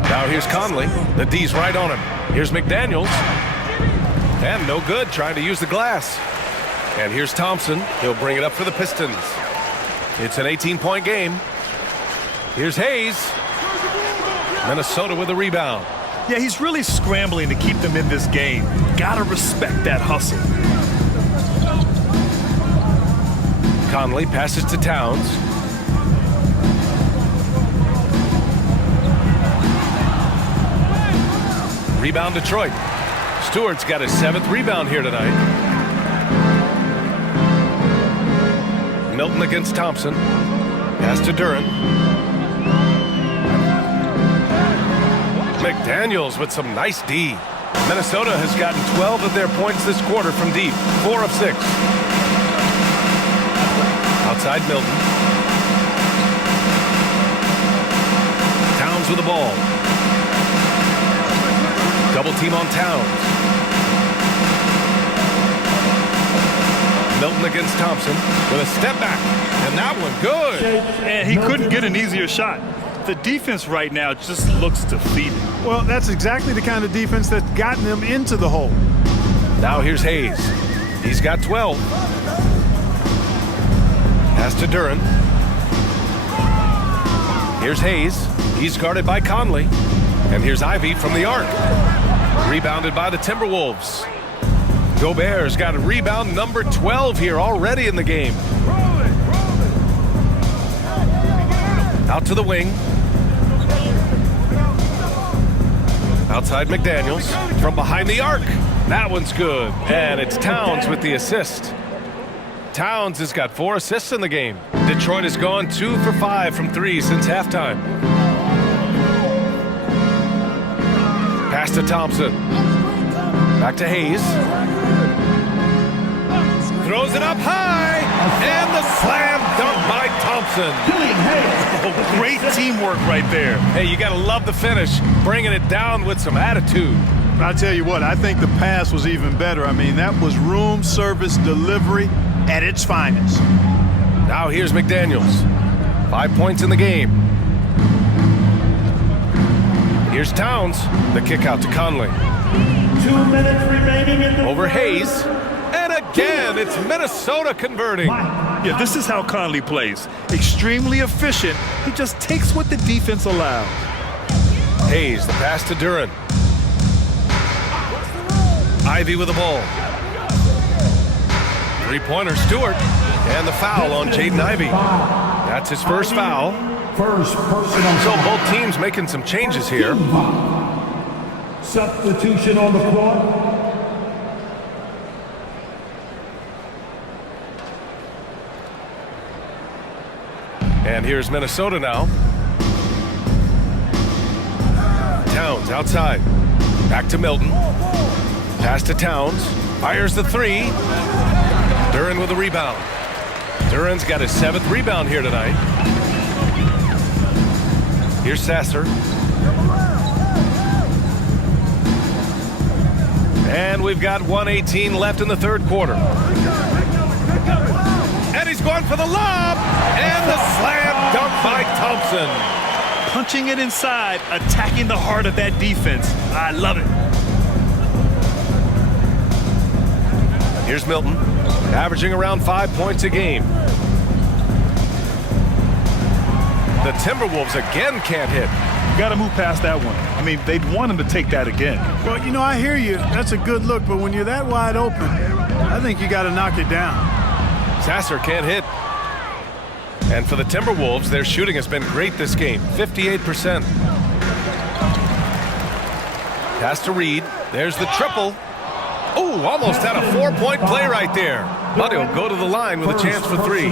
Now here's Conley. The D's right on him. Here's McDaniels. And no good, trying to use the glass. And here's Thompson. He'll bring it up for the Pistons. It's an 18-point game. Here's Hayes. Minnesota with a rebound. Yeah, he's really scrambling to keep them in this game. Gotta respect that hustle. Conley passes to Towns. Rebound Detroit. Stewart's got his 7th rebound here tonight. Milton against Thompson. Pass to Durant. McDaniels with some nice D. Minnesota has gotten 12 of their points this quarter from deep. 4 of 6. Outside Milton. Towns with the ball. Double team on Towns. Milton against Thompson with a step back. And that one good. And he couldn't get an easier shot. The defense right now just looks defeated. Well, that's exactly the kind of defense that's gotten them into the hole. Now here's Hayes. He's got 12. Pass to Durant. Here's Hayes. He's guarded by Conley. And here's Ivy from the arc. Rebounded by the Timberwolves. Gobert's got a rebound number 12 here already in the game. Out to the wing. Outside McDaniels from behind the arc. That one's good. And it's Towns with the assist. Towns has got 4 assists in the game. Detroit has gone 2 for 5 from 3 since halftime. Pass to Thompson. Back to Hayes. Throws it up high. And the slam dunk by Thompson. Oh, great teamwork right there. Hey, you got to love the finish. Bringing it down with some attitude. I tell you what, I think the pass was even better. I mean, that was room service delivery at its finest. Now here's McDaniels. 5 points in the game. Here's Towns. The kick out to Conley. 2 minutes remaining in the Over third. Hayes. And again, it's Minnesota converting. Yeah, this is how Conley plays. Extremely efficient. He just takes what the defense allows. Hayes, the pass to Duran. Ivy with the ball. Three-pointer, Stewart. And the foul on Jaden Ivey. That's his first foul. First personal So foul. both teams making some changes here. Substitution on the floor. And here's Minnesota now. Towns outside. Back to Milton. Pass to Towns. Fires the three. Duran with a rebound. Duran's got his 7th rebound here tonight. Here's Sasser. And we've got 1:18 left in the third quarter. And he's going for the lob. And the slam dunk by Thompson. Punching it inside, attacking the heart of that defense. I love it. Here's Milton, averaging around 5 points a game. The Timberwolves again can't hit. Got to move past that one. I mean, they'd want him to take that again. Well, you know, I hear you. That's a good look, but when you're that wide open, I think you got to knock it down. Sasser can't hit. And for the Timberwolves, their shooting has been great this game, 58%. Pass to Reed. There's the triple. Oh, almost had a 4-point play right there. But he'll go to the line with a chance for 3.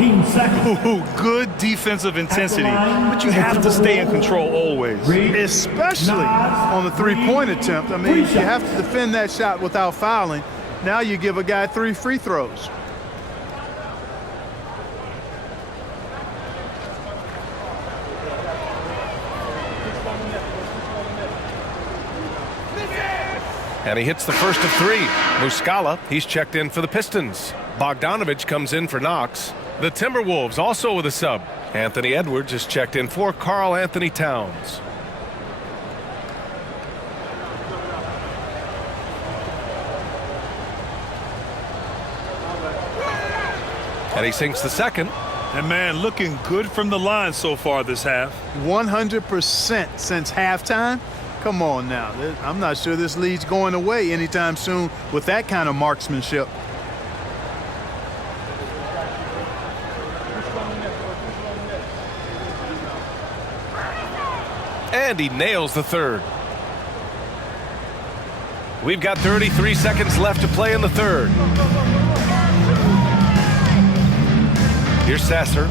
Ooh, good defensive intensity, but you have to stay in control always. Especially on the three-point attempt. I mean, you have to defend that shot without fouling. Now you give a guy 3 free throws. And he hits the first of 3. Muscala, he's checked in for the Pistons. Bogdanovich comes in for Knox. The Timberwolves also with a sub. Anthony Edwards is checked in for Karl Anthony Towns. And he sinks the second. And man, looking good from the line so far this half. 100% since halftime. Come on now. I'm not sure this lead's going away anytime soon with that kind of marksmanship. And he nails the third. We've got 33 seconds left to play in the third. Here's Sasser.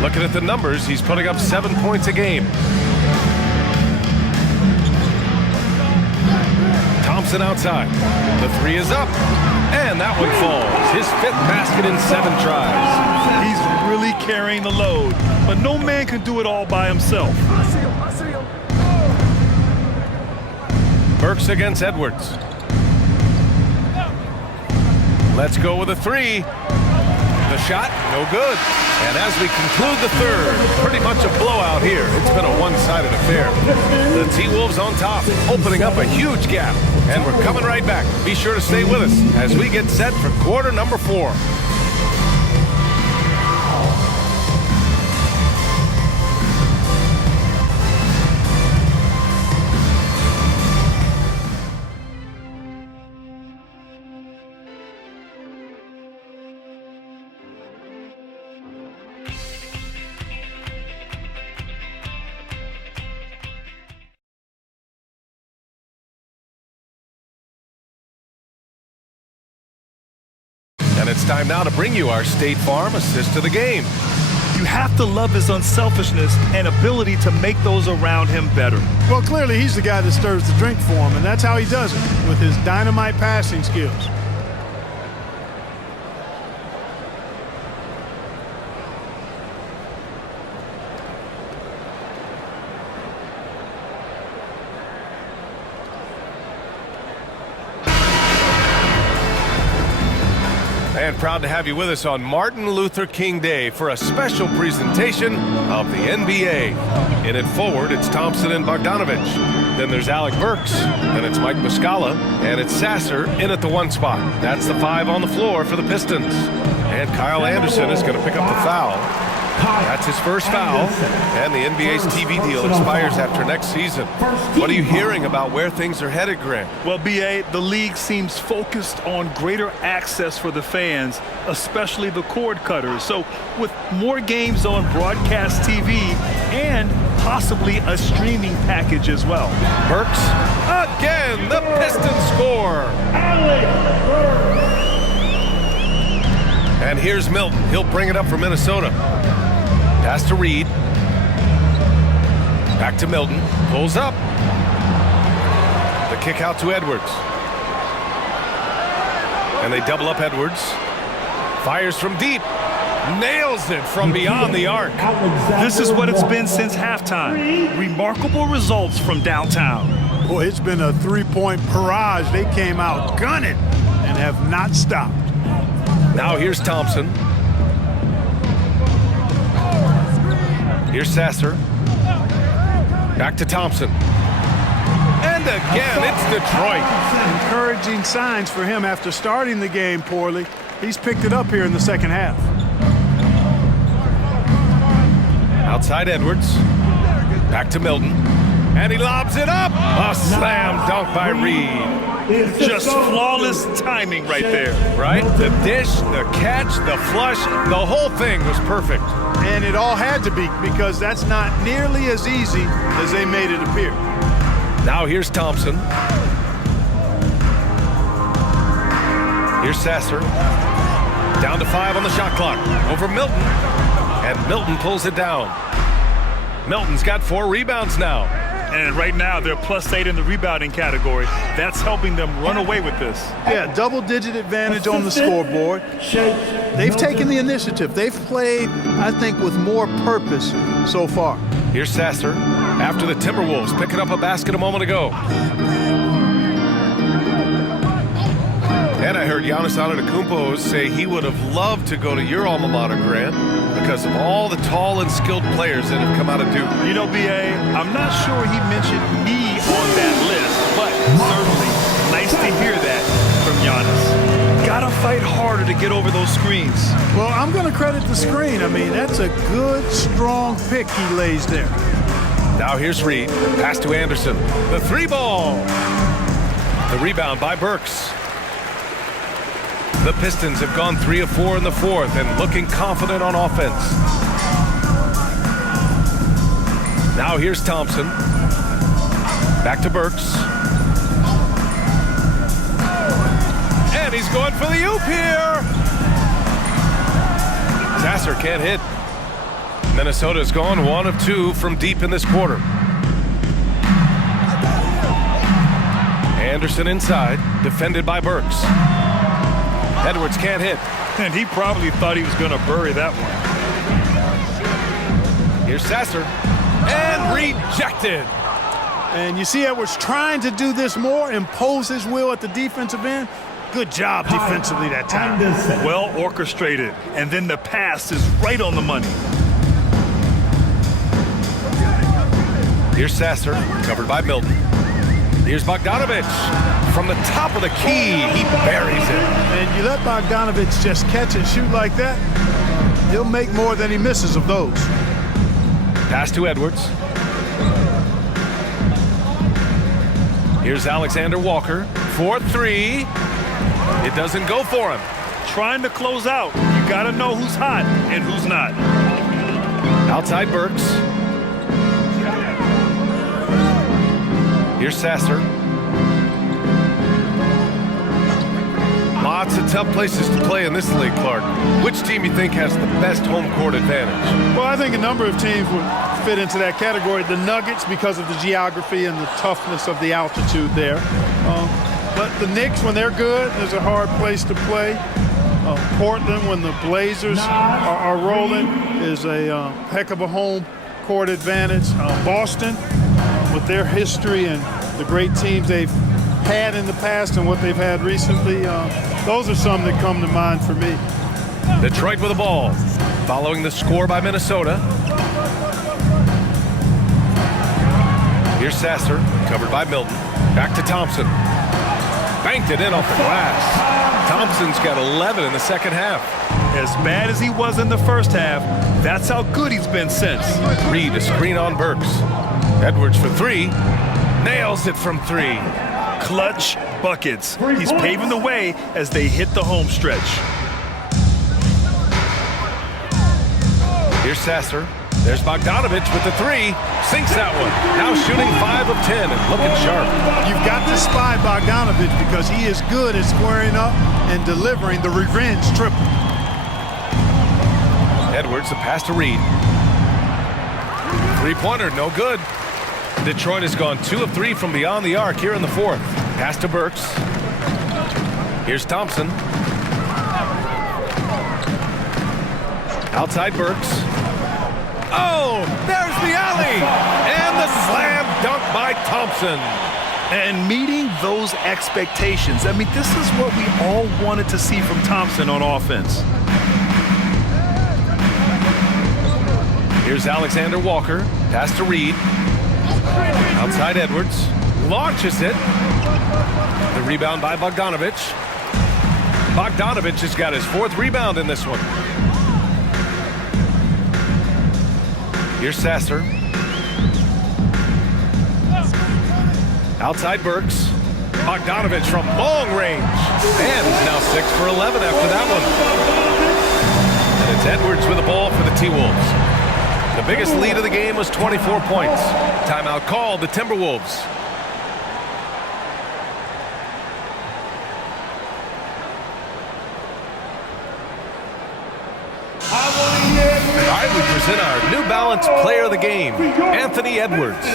Looking at the numbers, he's putting up 7 points a game. Thompson outside. The 3 is up. And that one falls. His 5th basket in 7 tries. He's really carrying the load, but no man can do it all by himself. Burks against Edwards. Let's go with a 3. The shot, no good. And as we conclude the third, pretty much a blowout here. It's been a one-sided affair. The T-Wolves on top, opening up a huge gap. And we're coming right back. Be sure to stay with us as we get set for quarter number 4. And it's time now to bring you our State Farm assist of the game. You have to love his unselfishness and ability to make those around him better. Well, clearly he's the guy that stirs the drink for him, and that's how he does it, with his dynamite passing skills. And proud to have you with us on Martin Luther King Day for a special presentation of the NBA. In it forward, it's Thompson and Bogdanovich. Then there's Alec Burks. Then it's Mike Muscala. And it's Sasser in at the 1 spot. That's the 5 on the floor for the Pistons. And Kyle Anderson is going to pick up the foul. That's his first foul, and the NBA's TV deal expires after next season. What are you hearing about where things are headed, Grant? Well, B.A., the league seems focused on greater access for the fans, especially the cord cutters. So with more games on broadcast TV and possibly a streaming package as well. Burks, again, the Pistons score. And here's Milton. He'll bring it up for Minnesota. Pass to Reed. Back to Milton. Pulls up. The kick out to Edwards. And they double up Edwards. Fires from deep. Nails it from beyond the arc. This is what it's been since halftime. Remarkable results from downtown. Boy, it's been a three-point barrage. They came out gunning and have not stopped. Now here's Thompson. Here's Sasser. Back to Thompson. And again, it's Detroit. Encouraging signs for him after starting the game poorly. He's picked it up here in the second half. Outside Edwards. Back to Milton. And he lobs it up. A slam dunk by Reed. Just flawless timing right there. Right? The dish, the catch, the flush, the whole thing was perfect. And it all had to be, because that's not nearly as easy as they made it appear. Now here's Thompson. Here's Sasser. Down to 5 on the shot clock. Over Milton. And Milton pulls it down. Milton's got 4 rebounds now. And right now, they're +8 in the rebounding category. That's helping them run away with this. Yeah, double-digit advantage on the scoreboard. They've taken the initiative. They've played, I think, with more purpose so far. Here's Sasser after the Timberwolves picking up a basket a moment ago. And I heard Giannis Antetokounmpo say he would have loved to go to your alma mater, Grant, because of all the tall and skilled players that have come out of Duke. You know, B.A., I'm not sure he mentioned me on that list, but certainly nice to hear that from Giannis. Gotta fight harder to get over those screens. Well, I'm going to credit the screen. I mean, that's a good, strong pick he lays there. Now here's Reed. Pass to Anderson. The 3-ball. The rebound by Burks. The Pistons have gone 3 of 4 in the fourth and looking confident on offense. Now here's Thompson. Back to Burks. And he's going for the oop here. Sasser can't hit. Minnesota's gone 1 of 2 from deep in this quarter. Anderson inside, defended by Burks. Edwards can't hit. And he probably thought he was going to bury that one. Here's Sasser. And rejected. And you see Edwards trying to do this more, impose his will at the defensive end. Good job defensively that time. Well orchestrated. And then the pass is right on the money. Here's Sasser, covered by Milton. Here's Bogdanovich. From the top of the key, he buries it. And you let Bogdanovich just catch and shoot like that, he'll make more than he misses of those. Pass to Edwards. Here's Alexander Walker. 4-3. It doesn't go for him. Trying to close out. You got to know who's hot and who's not. Outside Burks. Here's Sasser. Lots of tough places to play in this league, Clark. Which team you think has the best home court advantage? Well, I think a number of teams would fit into that category. The Nuggets, because of the geography and the toughness of the altitude there. But the Knicks, when they're good, is a hard place to play. Portland, when the Blazers are rolling, is a heck of a home court advantage. Boston, with their history and the great teams they've had in the past and what they've had recently, those are some that come to mind for me. Detroit with the ball, following the score by Minnesota. Here's Sasser, covered by Milton. Back to Thompson. Banked it in off the glass. Thompson's got 11 in the second half. As bad as he was in the first half, that's how good he's been since. Reed, a screen on Burks. Edwards for three. Nails it from three. Clutch buckets. He's paving the way as they hit the home stretch. Here's Sasser. There's Bogdanovich with the three. Sinks that one. Now shooting 5 of 10 and looking sharp. You've got to spy Bogdanovich because he is good at squaring up and delivering the revenge triple. Edwards, the pass to Reed. Three-pointer, no good. Detroit has gone 2 of 3 from beyond the arc here in the fourth. Pass to Burks. Here's Thompson. Outside Burks. Oh, there's the alley! And the slam dunk by Thompson. And meeting those expectations. I mean, this is what we all wanted to see from Thompson on offense. Here's Alexander Walker. Pass to Reed. Outside Edwards. Launches it. The rebound by Bogdanovich. Bogdanovich has got his 4th rebound in this one. Here's Sasser. Outside Burks. Bogdanovich from long range. And he's now 6 for 11 after that one. And it's Edwards with the ball for the T-Wolves. The biggest lead of the game was 24 points. Timeout called the Timberwolves. All right, we present our New Balance Player of the Game, Anthony Edwards.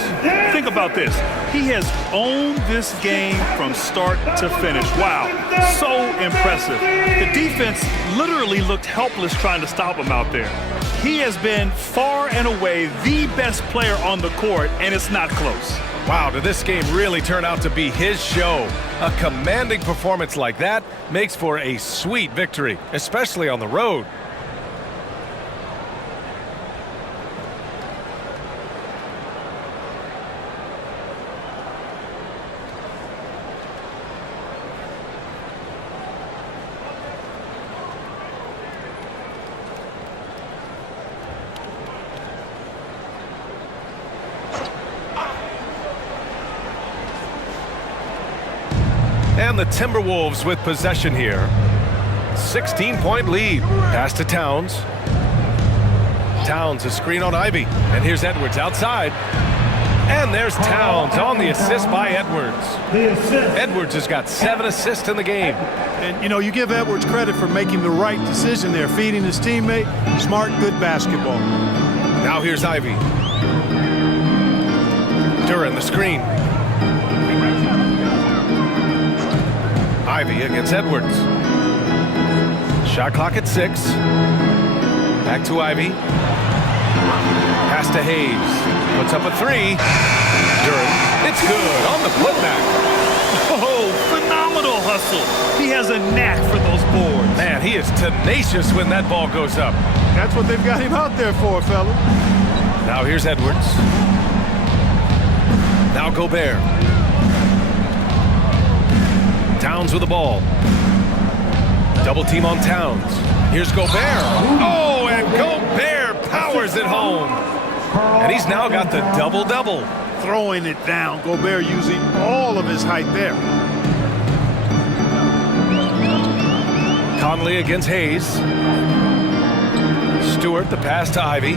Think about this. He has owned this game from start to finish. Wow, so impressive. The defense literally looked helpless trying to stop him out there. He has been far and away the best player on the court, and it's not close. Wow, did this game really turn out to be his show? A commanding performance like that makes for a sweet victory, especially on the road. And the Timberwolves with possession here. 16-point lead. Pass to Towns. Towns, a screen on Ivy. And here's Edwards outside. And there's Towns on the assist by Edwards. Edwards has got 7 assists in the game. And, you know, you give Edwards credit for making the right decision there, feeding his teammate. Smart, good basketball. Now here's Ivy. Duran, the screen. Ivy against Edwards. Shot clock at 6. Back to Ivy. Pass to Hayes. Puts up a 3. Duran. It's good on the putback. Oh, phenomenal hustle. He has a knack for those boards. Man, he is tenacious when that ball goes up. That's what they've got him out there for, fella. Now here's Edwards. Now Gobert. Towns with the ball. Double team on Towns. Here's Gobert. Oh, and Gobert powers it home. And he's now got the double-double. Throwing it down. Gobert using all of his height there. Conley against Hayes. Stewart, the pass to Ivy.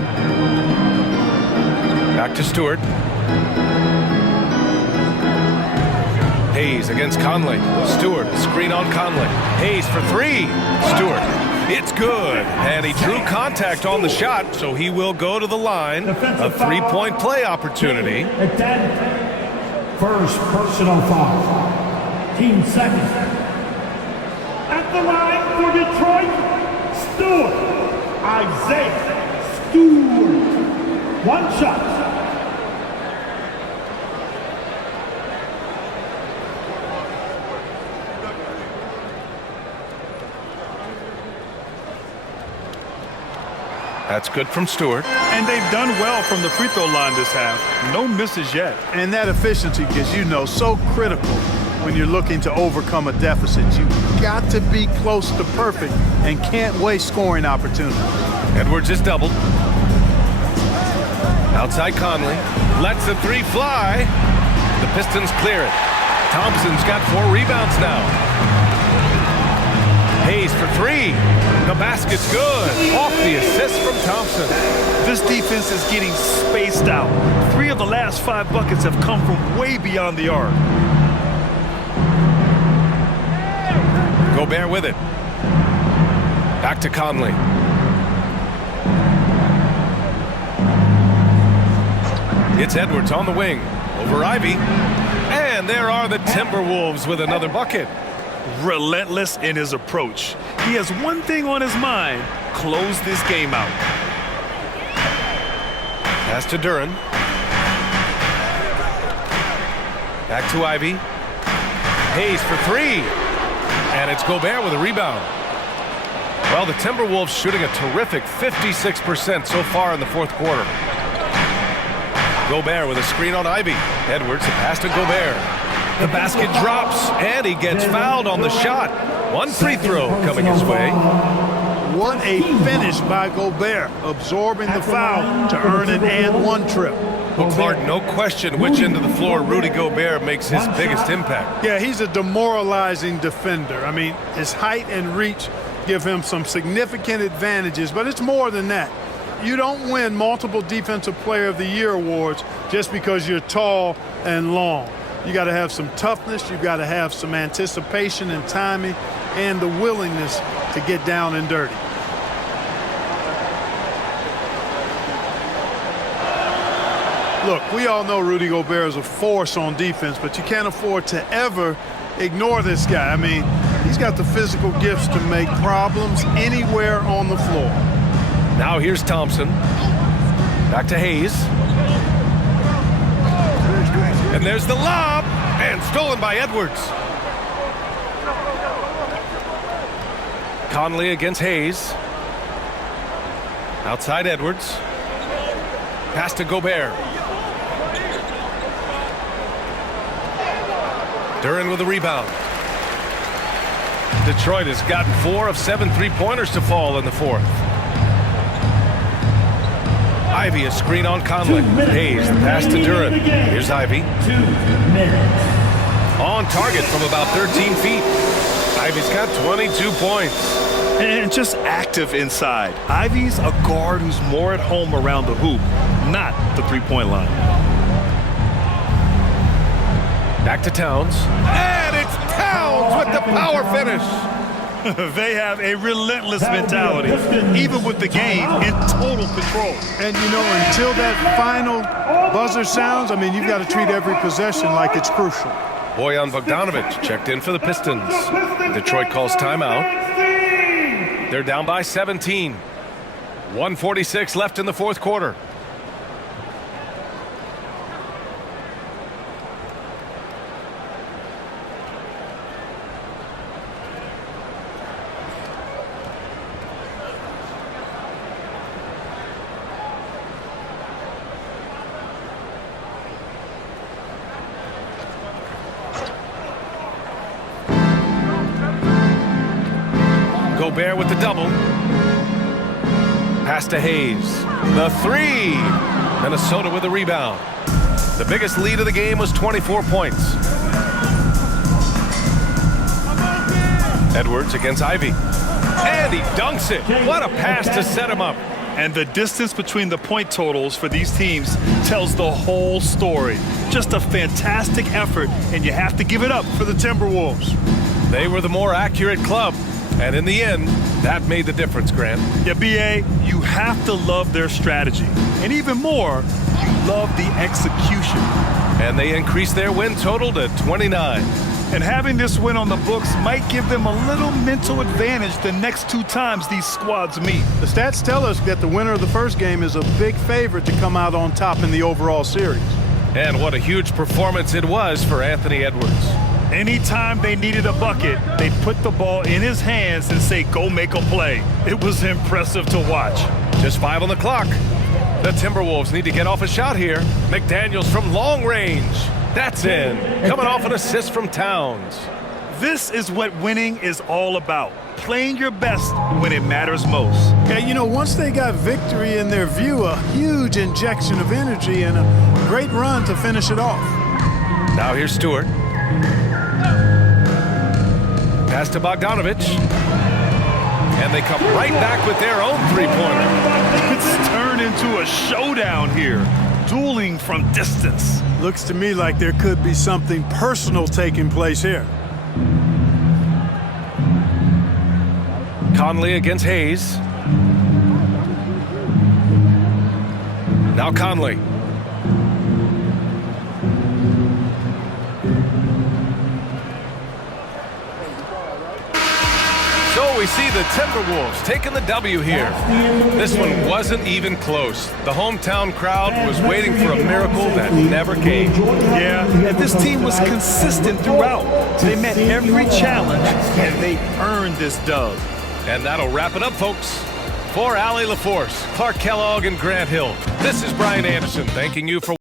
Back to Stewart. Hayes against Conley. Stewart, screen on Conley. Hayes for 3. Stewart, it's good. And he drew contact on the shot, so he will go to the line. A 3-point play opportunity. First personal foul. Team second. At the line for Detroit, Stewart. Isaiah Stewart. 1 shot. That's good from Stewart. And they've done well from the free throw line this half. No misses yet. And that efficiency is, so critical when you're looking to overcome a deficit. You've got to be close to perfect and can't waste scoring opportunities. Edwards is doubled. Outside Conley. Lets the three fly. The Pistons clear it. Thompson's got 4 rebounds now. Hayes for 3. The basket's good. Off the assist from Thompson. This defense is getting spaced out. 3 of the last 5 buckets have come from way beyond the arc. Gobert with it. Back to Conley. It's Edwards on the wing. Over Ivy. And there are the Timberwolves with another bucket. Relentless in his approach. He has one thing on his mind: close this game out. Pass to Duran. Back to Ivy. Hayes for 3. And it's Gobert with a rebound. Well, the Timberwolves shooting a terrific 56% so far in the fourth quarter. Gobert with a screen on Ivy. Edwards, the pass to Gobert. The basket drops, and he gets fouled on the shot. 1 free throw coming his way. What a finish by Gobert, absorbing the foul to earn an and-1 trip. Well, Clark, no question which end of the floor Rudy Gobert makes his biggest impact. Yeah, he's a demoralizing defender. I mean, his height and reach give him some significant advantages, but it's more than that. You don't win multiple Defensive Player of the Year awards just because you're tall and long. You got to have some toughness, you've got to have some anticipation and timing, and the willingness to get down and dirty. Look, we all know Rudy Gobert is a force on defense, but you can't afford to ever ignore this guy. I mean, he's got the physical gifts to make problems anywhere on the floor. Now here's Thompson. Back to Hayes. And there's the lob, and stolen by Edwards. Conley against Hayes. Outside Edwards. Pass to Gobert. Duran with a rebound. Detroit has gotten 4 of 7 three-pointers to fall in the fourth. Ivy, a screen on Conley. Hayes, the pass to Duran. Here's Ivy. 2 minutes. On target from about 13 feet. Ivy's got 22 points. And just active inside. Ivy's a guard who's more at home around the hoop, not the three-point line. Back to Towns. And it's Towns with the power finish. They have a relentless mentality, even with the game in total control. And, until that final buzzer sounds, I mean, you've got to treat every possession like it's crucial. Bojan Bogdanovic checked in for the Pistons. Detroit calls timeout. They're down by 17. 1:46 left in the fourth quarter. Gobert with the double. Pass to Hayes. The 3. Minnesota with the rebound. The biggest lead of the game was 24 points. Edwards against Ivy. And he dunks it. What a pass to set him up. And the distance between the point totals for these teams tells the whole story. Just a fantastic effort, and you have to give it up for the Timberwolves. They were the more accurate club. And in the end, that made the difference, Grant. Yeah, B.A., you have to love their strategy. And even more, you love the execution. And they increased their win total to 29. And having this win on the books might give them a little mental advantage the next 2 times these squads meet. The stats tell us that the winner of the first game is a big favorite to come out on top in the overall series. And what a huge performance it was for Anthony Edwards. Anytime they needed a bucket, they put the ball in his hands and say, go make a play. It was impressive to watch. Just 5 on the clock. The Timberwolves need to get off a shot here. McDaniels from long range. That's in. Coming off an assist from Towns. This is what winning is all about. Playing your best when it matters most. Yeah, you know, once they got victory in their view, a huge injection of energy and a great run to finish it off. Now here's Stewart. Pass to Bogdanovich. And they come right back with their own three-pointer. It's turned into a showdown here. Dueling from distance. Looks to me like there could be something personal taking place here. Conley against Hayes. Now Conley. So we see the Timberwolves taking the W here. This one wasn't even close. The hometown crowd was waiting for a miracle that never came. Yeah, and this team was consistent throughout. They met every challenge, and they earned this dub. And that'll wrap it up, folks. For Allie LaForce, Clark Kellogg, and Grant Hill, this is Brian Anderson thanking you for